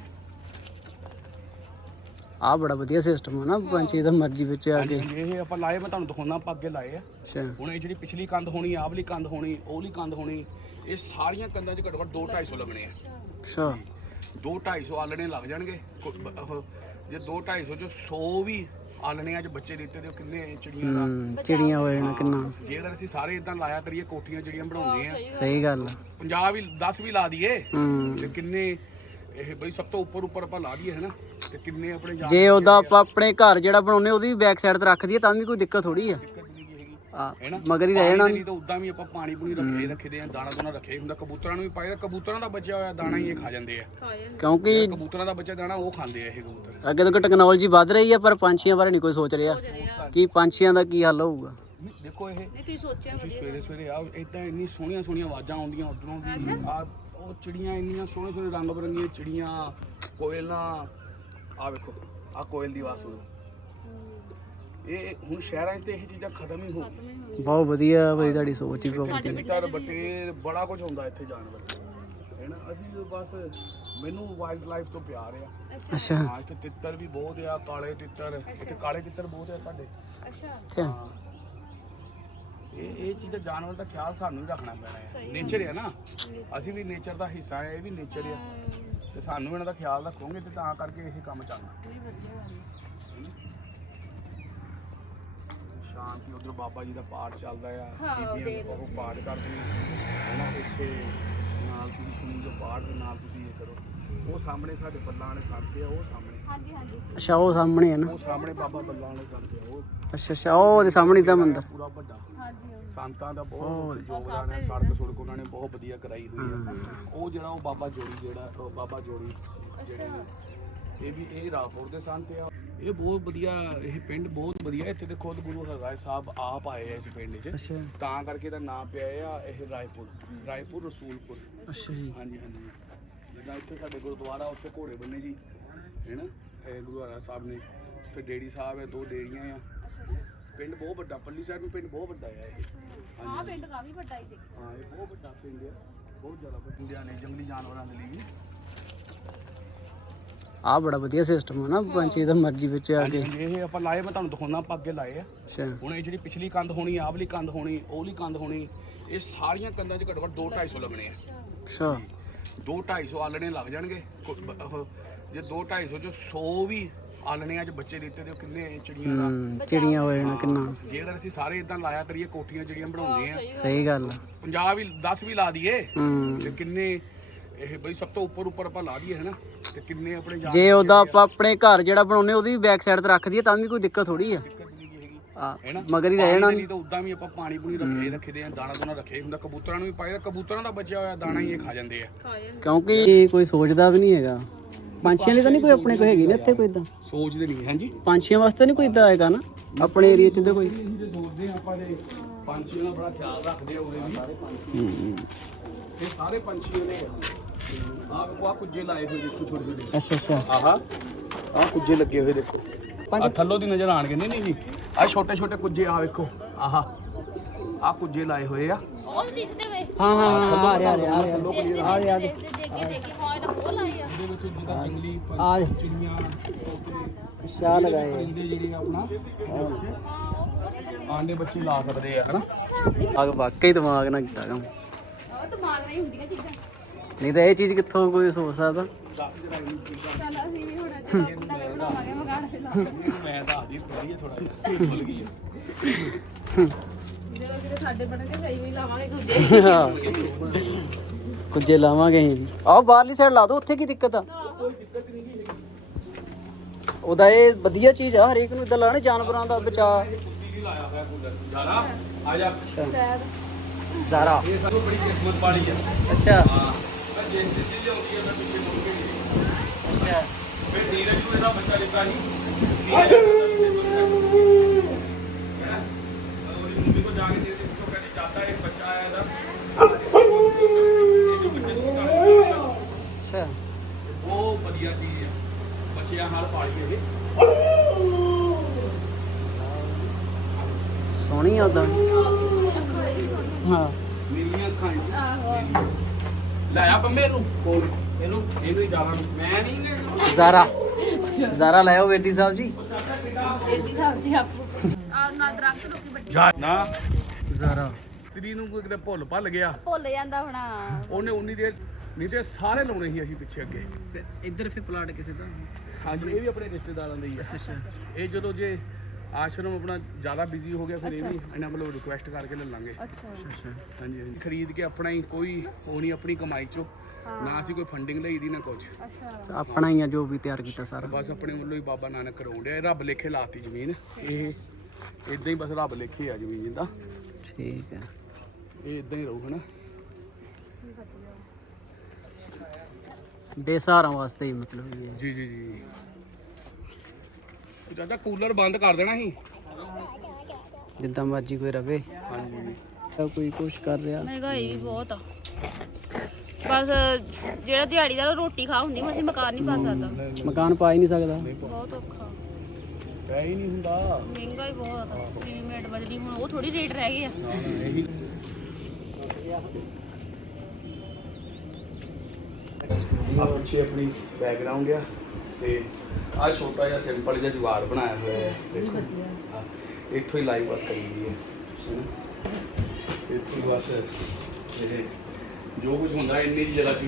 ਆ ਬੜਾ ਵਧੀਆ ਸਿਸਟਮ ਹੈ ਨਾ ਪੰਛੀ ਦਾ ਮਰਜ਼ੀ ਵਿੱਚ ਆ ਕੇ। ਹਾਂਜੀ, ਇਹ ਆਪਾਂ ਲਾਏ ਮੈਂ ਤੁਹਾਨੂੰ ਦਿਖਾਉਣਾ ਆਪਾਂ ਅੱਗੇ ਲਾਏ ਆ। ਅੱਛਾ। ਹੁਣ ਇਹ ਜਿਹੜੀ ਪਿਛਲੀ ਕੰਧ ਹੋਣੀ ਆਹ ਵਾਲੀ ਕੰਧ ਹੋਣੀ ਉਹ ਵਾਲੀ ਕੰਧ ਹੋਣੀ ਇਹ ਸਾਰੀਆਂ ਕੰਧਾਂ 'ਚ ਘੱਟੋ ਘੱਟ 2 250 ਲੱਗਣੇ ਆ। ਅੱਛਾ। 2 250 ਆਲਣੇ ਲੱਗ ਜਾਣਗੇ ਕੋ- ਬ- ਉਹ ਜੇ 2 250 ਚ 100 ਵੀ ਆਲਣਿਆਂ 'ਚ ਬੱਚੇ ਦਿੱਤੇ ਤੇ ਉਹ ਕਿੰਨੇ ਚਿੜੀਆਂ ਦਾ। ਚਿੜੀਆਂ ਹੋ ਜਾਣ ਕਿੰਨਾ। ਜੇ ਅਗਰ ਅਸੀਂ ਸਾਰੇ ਇਦਾਂ ਲਾਇਆ ਕਰੀਏ ਕੋਠੀਆਂ ਜਿਹੜੀਆਂ ਬਣਾਉਂਦੇ ਆ। ਸਹੀ ਗੱਲ ਆ। 50 ਵੀ 10 ਵੀ ਲਾ ਦਈਏ ਤੇ ਕਿੰਨੇ ਇਹ ਬਈ ਸਭ ਤੋਂ ਉੱਪਰ ਉੱਪਰ ਆਪਾਂ ਲਾ ਦਈਏ ਹੈ ਨਾ ਤੇ ਕਿੰਨੇ ਆਪਣੇ ਜੇ ਉਹਦਾ ਆਪਾਂ ਆਪਣੇ ਘਰ ਜਿਹੜਾ ਬਣਾਉਨੇ ਉਹਦੀ ਬੈਕ ਸਾਈਡ ਤੇ ਰੱਖ ਦਈਏ ਤਾਂ ਵੀ ਕੋਈ ਦਿੱਕਤ ਥੋੜੀ ਆ। ਆ ਮਗਰ ਹੀ ਰਹਿ ਜਾਣਾ ਨਹੀਂ ਤਾਂ ਉਦਾਂ ਵੀ ਆਪਾਂ ਪਾਣੀ ਪੂਣੀ ਰੱਖੇ ਰੱਖਦੇ ਆ ਦਾਣਾ ਦੋਣਾ ਰੱਖੇ ਹੁੰਦਾ। ਕਬੂਤਰਾਂ ਨੂੰ ਵੀ ਪਾਇਆ ਕਬੂਤਰਾਂ ਦਾ ਬਚਿਆ ਹੋਇਆ ਦਾਣਾ ਹੀ ਇਹ ਖਾ ਜਾਂਦੇ ਆ। ਕਿਉਂਕਿ ਕਬੂਤਰਾਂ ਦਾ ਬੱਚਾ ਦਾਣਾ ਉਹ ਖਾਂਦੇ ਆ ਇਹ ਕਬੂਤਰ। ਅੱਗੇ ਤੋਂ ਟੈਕਨੋਲੋਜੀ ਵੱਧ ਰਹੀ ਆ ਪਰ ਪੰਛੀਆਂ ਬਾਰੇ ਨਹੀਂ ਕੋਈ ਸੋਚ ਰਿਹਾ। ਕਿ ਪੰਛੀਆਂ ਦਾ ਕੀ ਹੱਲ ਹੋਊਗਾ? ਨਹੀਂ, ਦੇਖੋ ਇਹ ਤੁਸੀਂ ਸੋਚਿਆ ਸਵੇਰੇ ਸਵੇਰੇ ਆ ਇਦਾਂ ਇੰਨੀ ਸੋਹਣੀਆਂ ਸੋਹਣੀਆਂ ਆਵਾਜ਼ਾਂ ਆਉਂਦੀਆਂ ਉਧਰੋਂ ਵੀ। ਆ ਉਹ ਚਿੜੀਆਂ ਇੰਨੀਆਂ ਸੋਹਣੇ ਸੋਹਣੇ ਰੰਗ ਬਰੰਗੀਆਂ ਚਿੜੀਆਂ ਕੋਇਲਾਂ। ਆ ਵੇਖੋ ਆ ਕੋਇਲ ਦੀ ਆਵਾਜ਼ ਸੁਣੋ। ਇਹ ਹੁਣ ਸ਼ਹਿਰਾਂ 'ਚ ਤੇ ਇਹ ਚੀਜ਼ਾਂ ਖਤਮ ਹੀ ਹੋ ਗਈਆਂ। ਬਹੁਤ ਵਧੀਆ ਬਈ ਤੁਹਾਡੀ ਸੋਚ ਹੀ ਬਹੁਤ ਵਧੀਆ। ਤਿੱਤਰ ਬਟੇਰ ਬੜਾ ਕੁਝ ਹੁੰਦਾ ਇੱਥੇ ਜਾਨਵਰ ਹੈ ਨਾ? ਅਸੀਂ ਬਸ ਮੈਨੂੰ ਵਾਈਲਡ ਲਾਈਫ ਤੋਂ ਪਿਆਰ ਆ। ਅੱਛਾ। ਹਾਂ ਇੱਥੇ ਤਿੱਤਰ ਵੀ ਬਹੁਤ ਆ ਕਾਲੇ ਤਿੱਤਰ। ਇੱਥੇ ਕਾਲੇ ਤਿੱਤਰ ਬਹੁਤ ਆ ਸਾਡੇ। ਅੱਛਾ। ਹਾਂ। ਇਹ ਇਹ ਚੀਜ਼ਾਂ ਜਾਨਵਰ ਦਾ ਖਿਆਲ ਸਾਨੂੰ ਹੀ ਰੱਖਣਾ ਪੈਣਾ ਹੈ ਨੇਚਰ ਹੈ ਨਾ। ਅਸੀਂ ਵੀ ਨੇਚਰ ਦਾ ਹਿੱਸਾ ਹੈ ਇਹ ਵੀ ਨੇਚਰ ਹੈ। ਤੇ ਸਾਨੂੰ ਇਹਨਾਂ ਦਾ ਖਿਆਲ ਰੱਖੋਗੇ ਤੇ ਤਾਂ ਕਰਕੇ ਇਹ ਕੰਮ ਚੱਲਣਾ। ਸ਼ਾਂਤੀ ਉਧਰ ਬਾਬਾ ਜੀ ਦਾ ਪਾਠ ਚੱਲਦਾ ਆ ਬੀਬੀਆਂ ਉਹ ਪਾਠ ਕਰਦੀਆਂ ਉਹਨਾਂ ਇੱਥੇ ਨਾਲ ਤੁਸੀਂ ਸੁਣੀ ਜੋ ਪਾਠ ਦੇ ਨਾਲ ਤੁਸੀਂ ਇਹ ਕਰੋ। ਉਹ ਸਾਹਮਣੇ ਸਾਡੇ ਬੱਲਾਂ ਵਾਲੇ ਸੰਤ ਆ ਉਹ ਸਾਹਮਣੇ। ਅੱਛਾ ਉਹ ਸਾਹਮਣੇ ਹੈ ਨਾ? ਉਹ ਸਾਹਮਣੇ ਬਾਬਾ ਬੱਲਾਂ ਵਾਲੇ ਸੰਤ ਆ ਉਹ। ਅੱਛਾ ਅੱਛਾ ਉਹ ਉਹਦੇ ਸਾਹਮਣੇ ਦਾ ਮੰਦਰ। ਪੂਰਾ ਵੱਡਾ। ਸੰਤਾਂ ਦਾ ਬਹੁਤ ਯੋਗਦਾਨ ਹੈ ਸੜਕ ਸੁੜਕ ਉਹਨਾਂ ਨੇ ਬਹੁਤ ਵਧੀਆ ਕਰਾਈ ਹੋਈ ਹੈ। ਉਹ ਜਿਹੜਾ ਉਹ ਬਾਬਾ ਜੋੜੀ ਜਿਹੜਾ ਉਹ ਬਾਬਾ ਜੋੜੀ ਜਿਹੜੇ ਨੇ ਇਹ ਵੀ ਇਹ ਰਾਪੁਰ ਦੇ ਸੰਤ ਆ। ਇਹ ਬਹੁਤ ਵਧੀਆ ਇਹ ਪਿੰਡ ਬਹੁਤ ਵਧੀਆ ਇੱਥੇ ਤੇ ਖੁਦ ਗੁਰੂ ਹਰਰਾਏ ਸਾਹਿਬ ਆਪ ਆਏ ਆ ਇਸ ਪਿੰਡ 'ਚ। ਅੱਛਾ। ਤਾਂ ਕਰਕੇ ਦਾ ਨਾਮ ਪਿਆ ਆ ਇਹ ਰਾਏਪੁਰ ਰਾਏਪੁਰ ਰਸੂਲਪੁਰ। ਅੱਛਾ ਜੀ। ਹਾਂਜੀ ਹਾਂਜੀ। ਜਿੱਦਾਂ ਇੱਥੇ ਸਾਡੇ ਗੁਰਦੁਆਰਾ ਉੱਥੇ ਘੋੜੇ ਬੰਨੇ ਜੀ ਹੈ ਨਾ? ਇਹ ਗੁਰੂ ਹਰਰਾਏ ਸਾਹਿਬ ਨੇ। ਉੱਥੇ ਡੇੜੀ ਸਾਹਿਬ ਹੈ ਦੋ ਡੇੜੀਆਂ ਆ। ਪਿੰਡ ਬਹੁਤ ਵੱਡਾ ਪੱਲੀ ਸਾਹਿਬ ਨੂੰ ਪਿੰਡ ਬਹੁਤ ਵੱਡਾ ਆ ਇਹ। ਹਾਂ ਪਿੰਡ ਕਾਫੀ ਵੱਡਾ ਹੀ ਤੇ ਹਾਂ ਇਹ ਬਹੁਤ ਵੱਡਾ ਪਿੰਡ ਆ। ਬਹੁਤ ਜ਼ਿਆਦਾ ਵੱਡਾ ਨੇ ਜੰਗਲੀ ਜਾਨਵਰਾਂ ਦੇ ਲਈ। ਆ ਬੜਾ ਵਧੀਆ ਸਿਸਟਮ ਹੈ ਨਾ ਪੰਛੀ ਦਾ ਮਰਜ਼ੀ ਵਿੱਚ ਆ ਕੇ। ਇਹ ਆਪਾਂ ਲਾਏ ਮੈਂ ਤੁਹਾਨੂੰ ਦਿਖਾਉਣਾ ਆਪਾਂ ਅੱਗੇ ਲਾਏ ਆ। ਅੱਛਾ। ਹੁਣ ਇਹ ਜਿਹੜੀ ਪਿਛਲੀ ਕੰਧ ਹੋਣੀ ਆਹ ਵਾਲੀ ਕੰਧ ਹੋਣੀ ਉਹ ਵਾਲੀ ਕੰਧ ਹੋਣੀ ਇਹ ਸਾਰੀਆਂ ਕੰਧਾਂ 'ਚ ਘੱਟੋ ਘੱਟ 2 250 ਲੱਗਣੇ ਆ। ਅੱਛਾ। 2 250 ਆਲਣੇ ਲੱਗ ਜਾਣਗੇ। ਜੇ 2 250 ਚ 100 ਵੀ ਆਲਣਿਆਂ 'ਚ ਬੱਚੇ ਦਿੱਤੇ ਤੇ ਉਹ ਕਿੰਨੇ ਚਿੜੀਆਂ ਦਾ। ਹੂੰ ਚਿੜੀਆਂ ਹੋਏ ਨੇ ਕਿੰਨਾ। ਜੇ ਅਗਰ ਅਸੀਂ ਸਾਰੇ ਇਦਾਂ ਲਾਇਆ ਕਰੀਏ ਕੋਠੀਆਂ ਜਿਹੜੀਆਂ ਬਣਾਉਂਦੇ ਆ। ਸਹੀ ਗੱਲ ਆ। 50 ਵੀ 10 ਵੀ ਲਾ ਦਈਏ ਹੂੰ। ਤੇ ਕਿੰਨੇ ਇਹ ਬਈ ਸਭ ਤੋਂ ਉੱਪਰ ਉੱਪਰ ਆਪਾਂ ਲਾ ਦਈਏ ਹਨਾ ਤੇ ਕਿੰਨੇ ਆਪਣੇ ਜੇ ਉਹਦਾ ਆਪਾਂ ਆਪਣੇ ਘਰ ਜਿਹੜਾ ਬਣਾਉਨੇ ਉਹਦੀ ਬੈਕ ਸਾਈਡ ਤੇ ਰੱਖ ਦਈਏ ਤਾਂ ਵੀ ਕੋਈ ਦਿੱਕਤ ਥੋੜੀ ਆ। ਦਿੱਕਤ ਨਹੀਂ ਹੈਗੀ। ਆ ਹੈਨਾ ਮਗਰ ਹੀ ਰਹਿ ਜਾਣਾ ਨਹੀਂ ਤਾਂ ਉਦਾਂ ਵੀ ਆਪਾਂ ਪਾਣੀ ਪੂਣੀ ਰੱਖੇ ਰੱਖਦੇ ਆ ਦਾਣਾ ਦੋਣਾ ਰੱਖੇ। ਹੁੰਦਾ ਕਬੂਤਰਾਂ ਨੂੰ ਵੀ ਪਾਇਆ ਕਬੂਤਰਾਂ ਦਾ ਬਚਿਆ ਹੋਇਆ ਦਾਣਾ ਹੀ ਇਹ ਖਾ ਜਾਂਦੇ ਆ। ਕਿਉਂਕਿ ਇਹ ਕੋਈ ਸੋਚਦਾ ਵੀ ਨਹੀਂ ਹੈਗਾ। ਪੰਛੀਆਂ ਲਈ ਤਾਂ ਨਹੀਂ ਕੋਈ ਆਪਣੇ ਕੋਲ ਹੈਗੀ ਨਾ ਇੱਥੇ ਕੋਈ ਇਦਾਂ? ਸੋਚਦੇ ਨਹੀਂ ਹਾਂਜੀ ਪੰਛੀਆਂ ਵਾਸਤੇ ਨਹੀਂ ਕੋਈ ਇਦਾਂ ਹੈਗਾ ਨਾ? ਆਪਣੇ ਏਰੀਆ 'ਚ ਤਾਂ ਕੋਈ। ਅਸੀਂ ਤੇ ਸੋਚਦੇ ਆ ਆਪਾਂ ਦੇ ਪੰਛੀਆਂ ਦਾ ਬੜਾ ਖਿਆਲ ਰੱਖਦੇ ਆ ਉਹਦੇ ਵੀ। ਇਹ ਸਾਰੇ ਪੰਛੀ ਨੇ ਆਹ। ਵੇਖੋ ਆਹ ਕੁੱਜੇ ਲਾਏ ਹੋਏ ਦੇਖੋ। ਛੋਟੇ ਛੋਟੇ ਅੱਛਾ ਅੱਛਾ ਆਹਾ ਆਹ ਕੁੱਜੇ ਲੱਗੇ ਹੋਏ ਦੇਖੋ ਆ ਥੱਲੋਂ ਦੀ ਨਜ਼ਰ ਆਣਗੇ ਨਹੀਂ ਨਹੀਂ ਨਹੀਂ ਆਹ ਛੋਟੇ ਛੋਟੇ ਕੁੱਜੇ ਆ ਵੇਖੋ। ਆਹਾ। ਆਹ ਕੁੱਜੇ ਲਾਏ ਹੋਏ ਆ। ਉਹ ਦਿਖਦੇ ਵੇ। ਹਾਂ ਹਾਂ ਹਾਂ ਆ ਰਿਹਾ ਆ ਰਿਹਾ ਆ ਰਿਹਾ। ਆ ਰਿਹਾ ਦੇਖ ਦੇਖ ਕੇ ਦੇਖ ਕੇ ਹਾਂ ਇਹਦਾ ਬਹੁਤ ਲਾਈ ਆ। ਇਹਦੇ ਵਿੱਚ ਜਿੱਦਾਂ ਜੰਗਲੀ ਪੰਛੀ, ਆ ਚਿੜੀਆਂ ਤੋਤੇ ਸ਼ਾਹ ਲਗਾਏ ਪਰਿੰਦੇ ਜਿਹੜੇ ਆ ਆਪਣਾ ਇਹਦੇ ਵਿੱਚ ਆਂਡੇ ਬੱਚੇ ਲਾ ਸਕਦੇ ਆ ਹਨਾ? ਆ ਵਾਕਈ ਦਿਮਾਗ ਨਾਲ ਕੀਤਾ ਕੰਮ। ਉਹ ਦਿਮਾਗ ਨਹੀਂ ਹੁੰਦੀਆਂ ਚੀਜ਼ਾਂ। ਨਹੀਂ ਤਾਂ ਇਹ ਚੀਜ਼ ਕਿੱਥੋਂ ਕੋਈ ਸੋਚ ਸਕਦਾ? ਚੱਲ ਅਸੀਂ ਵੀ ਹੁਣ ਨਵੇਂ ਬਣਾਵਾਂਗੇ ਮਕਾਨ ਫਿਰ ਲਾ ਮੈਂ ਦੱਸਦੀ ਖੁੱਲੀ ਹੈ ਥੋੜਾ ਜਿਹਾ। ਭੁੱਲ ਗਈ ਹੈ। ਜਦੋਂ ਕਿਤੇ ਸਾਡੇ ਬਣਨਗੇ ਸਹੀ ਵੀ ਲਾਵਾਂਗੇ ਦੂਜੇ। ਕੁਝੇ ਲਾਵਾਂਗੇ ਅਸੀਂ ਵੀ। ਆਹ ਬਾਹਰਲੀ ਸਾਈਡ ਲਾ ਦੋ ਉੱਥੇ ਕੀ ਦਿੱਕਤ ਆ? ਉਹਦਾ ਇਹ ਵਧੀਆ ਚੀਜ਼ ਆ ਹਰੇਕ ਨੂੰ ਇਦਾਂ ਲਾਣੇ ਜਾਨਵਰਾਂ ਦਾ ਲਾਇਆ ਹੋਇਆ ਕੂਲਰ ਜਾਰਾ ਆ ਜਾ। ਜ਼ਾਰਾ। ਇਹ ਸਾਨੂੰ ਬੜੀ ਕਿਸਮਤ ਵਾਲੀ ਆ। ਅੱਛਾ। ਹਾਂ। ਮੈਂ ਜਿਸ ਦਿੱਤੀ ਲਿਆਉਂਦੀ ਆ ਮੈਂ ਪਿੱਛੇ ਮੁੜ ਕੇ ਨਹੀਂ। ਅੱਛਾ। ਫਿਰ ਨੀਰਜ ਨੂੰ ਇਹਦਾ ਬੱਚਾ ਲਿੱਤਾ ਸੀ। ਨੀਰਜ ਨੂੰ ਪਿੱਛੇ ਮੁੜ ਕੇ ਹੈਂ? ਉਹਦੀ ਮੰਮੀ ਕੋ ਜਾ ਕੇ ਦੇ ਦੇ ਤੋਂ ਕਹਿੰਦੀ ਚਾਹਤਾ ਇੱਕ ਬੱਚਾ ਆਇਆ ਇਹਦਾ। ਇਹ ਬੱਚੇ ਨੂੰ ਨਿਕਾਲ ਅੱਛਾ। ਬਹੁਤ ਵਧੀਆ ਚੀਜ਼ ਹੈ। ਬੱਚਿਆਂ ਨਾਲ ਪਾਲੀ ਇਹ। ਸੋਹਣੀ ਆ ਉਦਾਂ ਹਾਂ। ਮੇਰੀਆਂ ਅੱਖਾਂ ਆਹੋ। ਲੈ ਆ ਪੰਮੇ ਨੂੰ। ਕੋਲ ਇਹਨੂੰ ਇਹਨੂੰ ਹੀ ਜਾਣਾ ਮੈਂ ਨਹੀਂ ਲੈਣਾ। ਜ਼ਾਰਾ। ਜ਼ਾਰਾ ਲੈ ਆਓ ਵੇਦੀ ਸਾਹਿਬ ਜੀ। ਇਹਦੀ ਸਬਜ਼ੀ ਆਪੋ ਆ ਨਾ ਦਰਖਤ ਲੋਕੀ ਵੱਡੀ ਜਾ ਨਾ। ਜ਼ਾਰਾ। ਸ੍ਰੀ ਨੂੰ ਕੋਈ ਕਿਤੇ ਭੁੱਲ ਭੱਲ ਗਿਆ। ਭੁੱਲ ਜਾਂਦਾ ਹੋਣਾ। ਉਹਨੇ ਉਨੀ ਦੇਰ ਨਹੀਂ ਤੇ ਸਾਰੇ ਲਾਉਣੇ ਸੀ ਅਸੀਂ ਪਿੱਛੇ ਅੱਗੇ। ਇੱਧਰ ਫਿਰ ਪਲਾਟ ਕਿਸੇ ਦਾ। ਹਾਂਜੀ ਇਹ ਵੀ ਆਪਣੇ ਰਿਸ਼ਤੇਦਾਰਾਂ ਦੇ ਹੀ ਆ। ਇਹ ਜਦੋਂ ਜੇ ਆਸ਼ਰਮ ਆਪਣਾ ਜ਼ਿਆਦਾ ਬਿਜ਼ੀ ਹੋ ਗਿਆ ਫਿਰ ਇਹ ਵੀ ਇਹਨਾਂ ਵੱਲੋਂ ਰਿਕੁਐਸਟ ਕਰਕੇ ਲੈ ਲਾਂਗੇ। ਅੱਛਾ। ਹਾਂਜੀ ਹਾਂਜੀ। ਖਰੀਦ ਕੇ ਆਪਣਾ ਹੀ ਕੋਈ ਉਹ ਨਹੀਂ ਆਪਣੀ ਕਮਾਈ ਚੋਂ। ਨਾ ਅਸੀਂ ਕੋਈ ਫੰਡਿੰਗ ਲਈ ਦੀ ਨਾ ਕੁਝ ਅੱਛਾ। ਆਪਣਾ ਹੀ ਆ ਜੋ ਵੀ ਤਿਆਰ ਕੀਤਾ ਸਾਰਾ। ਬਸ ਆਪਣੇ ਵੱਲੋਂ ਹੀ ਬਾਬਾ ਨਾਨਕ ਕਰਾਉਣ ਡਿਆ ਇਹ ਰੱਬ ਲੇਖੇ ਲਾਤੀ ਜ਼ਮੀਨ। ਇਹ ਇਦਾਂ ਹੀ ਬਸ ਰੱਬ ਲੇਖੇ ਆ ਜ਼ਮੀਨ ਜਿੱਦਾਂ। ਠੀਕ ਹੈ। ਇਹ ਇਦਾਂ ਹੀ ਰਹੂ ਹਨਾ? ਬੇਸਹਾਰਾ ਵਾਸਤੇ ਹੀ ਮਤਲਬ ਇਹ। ਜੀ ਜੀ ਜੀ। ਦਾਦਾ ਕੂਲਰ ਬੰਦ ਕਰ ਦੇਣਾ ਸੀ। ਜਿੱਦਾਂ ਮਰਜ਼ੀ ਕੋਈ ਰਵੇ। ਹਾਂਜੀ ਕੋਈ ਕੁਛ ਕਰ ਰਿਹਾ। ਮਹਿੰਗਾਈ ਵੀ ਬਹੁਤ ਆ। ਬਸ ਜਿਹੜਾ ਦਿਹਾੜੀ ਦਾ ਰੋਟੀ ਖਾ ਹੁੰਦੀ ਉਹ ਅਸੀਂ ਮਕਾਨ ਨਹੀਂ ਪਾ ਸਕਦਾ। ਮਕਾਨ ਪਾ ਹੀ ਨਹੀਂ ਸਕਦਾ। ਬਹੁਤ ਔਖਾ। ਪੈ ਹੀ ਨਹੀਂ ਹੁੰਦਾ। ਮਹਿੰਗਾਈ ਬਹੁਤ ਆ। ਸੀਮੈਂਟ ਬਜਰੀ ਹੁਣ ਉਹ ਥੋੜੀ ਰੇਟ ਰਹਿ ਗਏ ਆ। ਇਹੀ ਆ ਪਿੱਛੇ ਆਪਣੀ ਬੈਕਗ੍ਰਾਉਂਡ ਆ। ਤੇ ਆ ਛੋਟਾ ਜਿਹਾ ਸਿੰਪਲ ਜਿਹਾ ਜੁਗਾੜ ਬਣਾਇਆ ਹੋਇਆ ਹੈ ਦੇਖੋ। ਹਾਂ, ਇੱਥੋਂ ਹੀ ਲਾਈਵ ਬਸ ਕਰੀ ਦੀ ਹੈ ਹੈਨਾ ਇੱਥੋਂ ਹੀ ਬਸ ਇਹ ਜੋ ਕੁਝ ਹੁੰਦਾ ਇੰਨੀ ਦੀ ਜਗ੍ਹਾ 'ਚ ਹੀ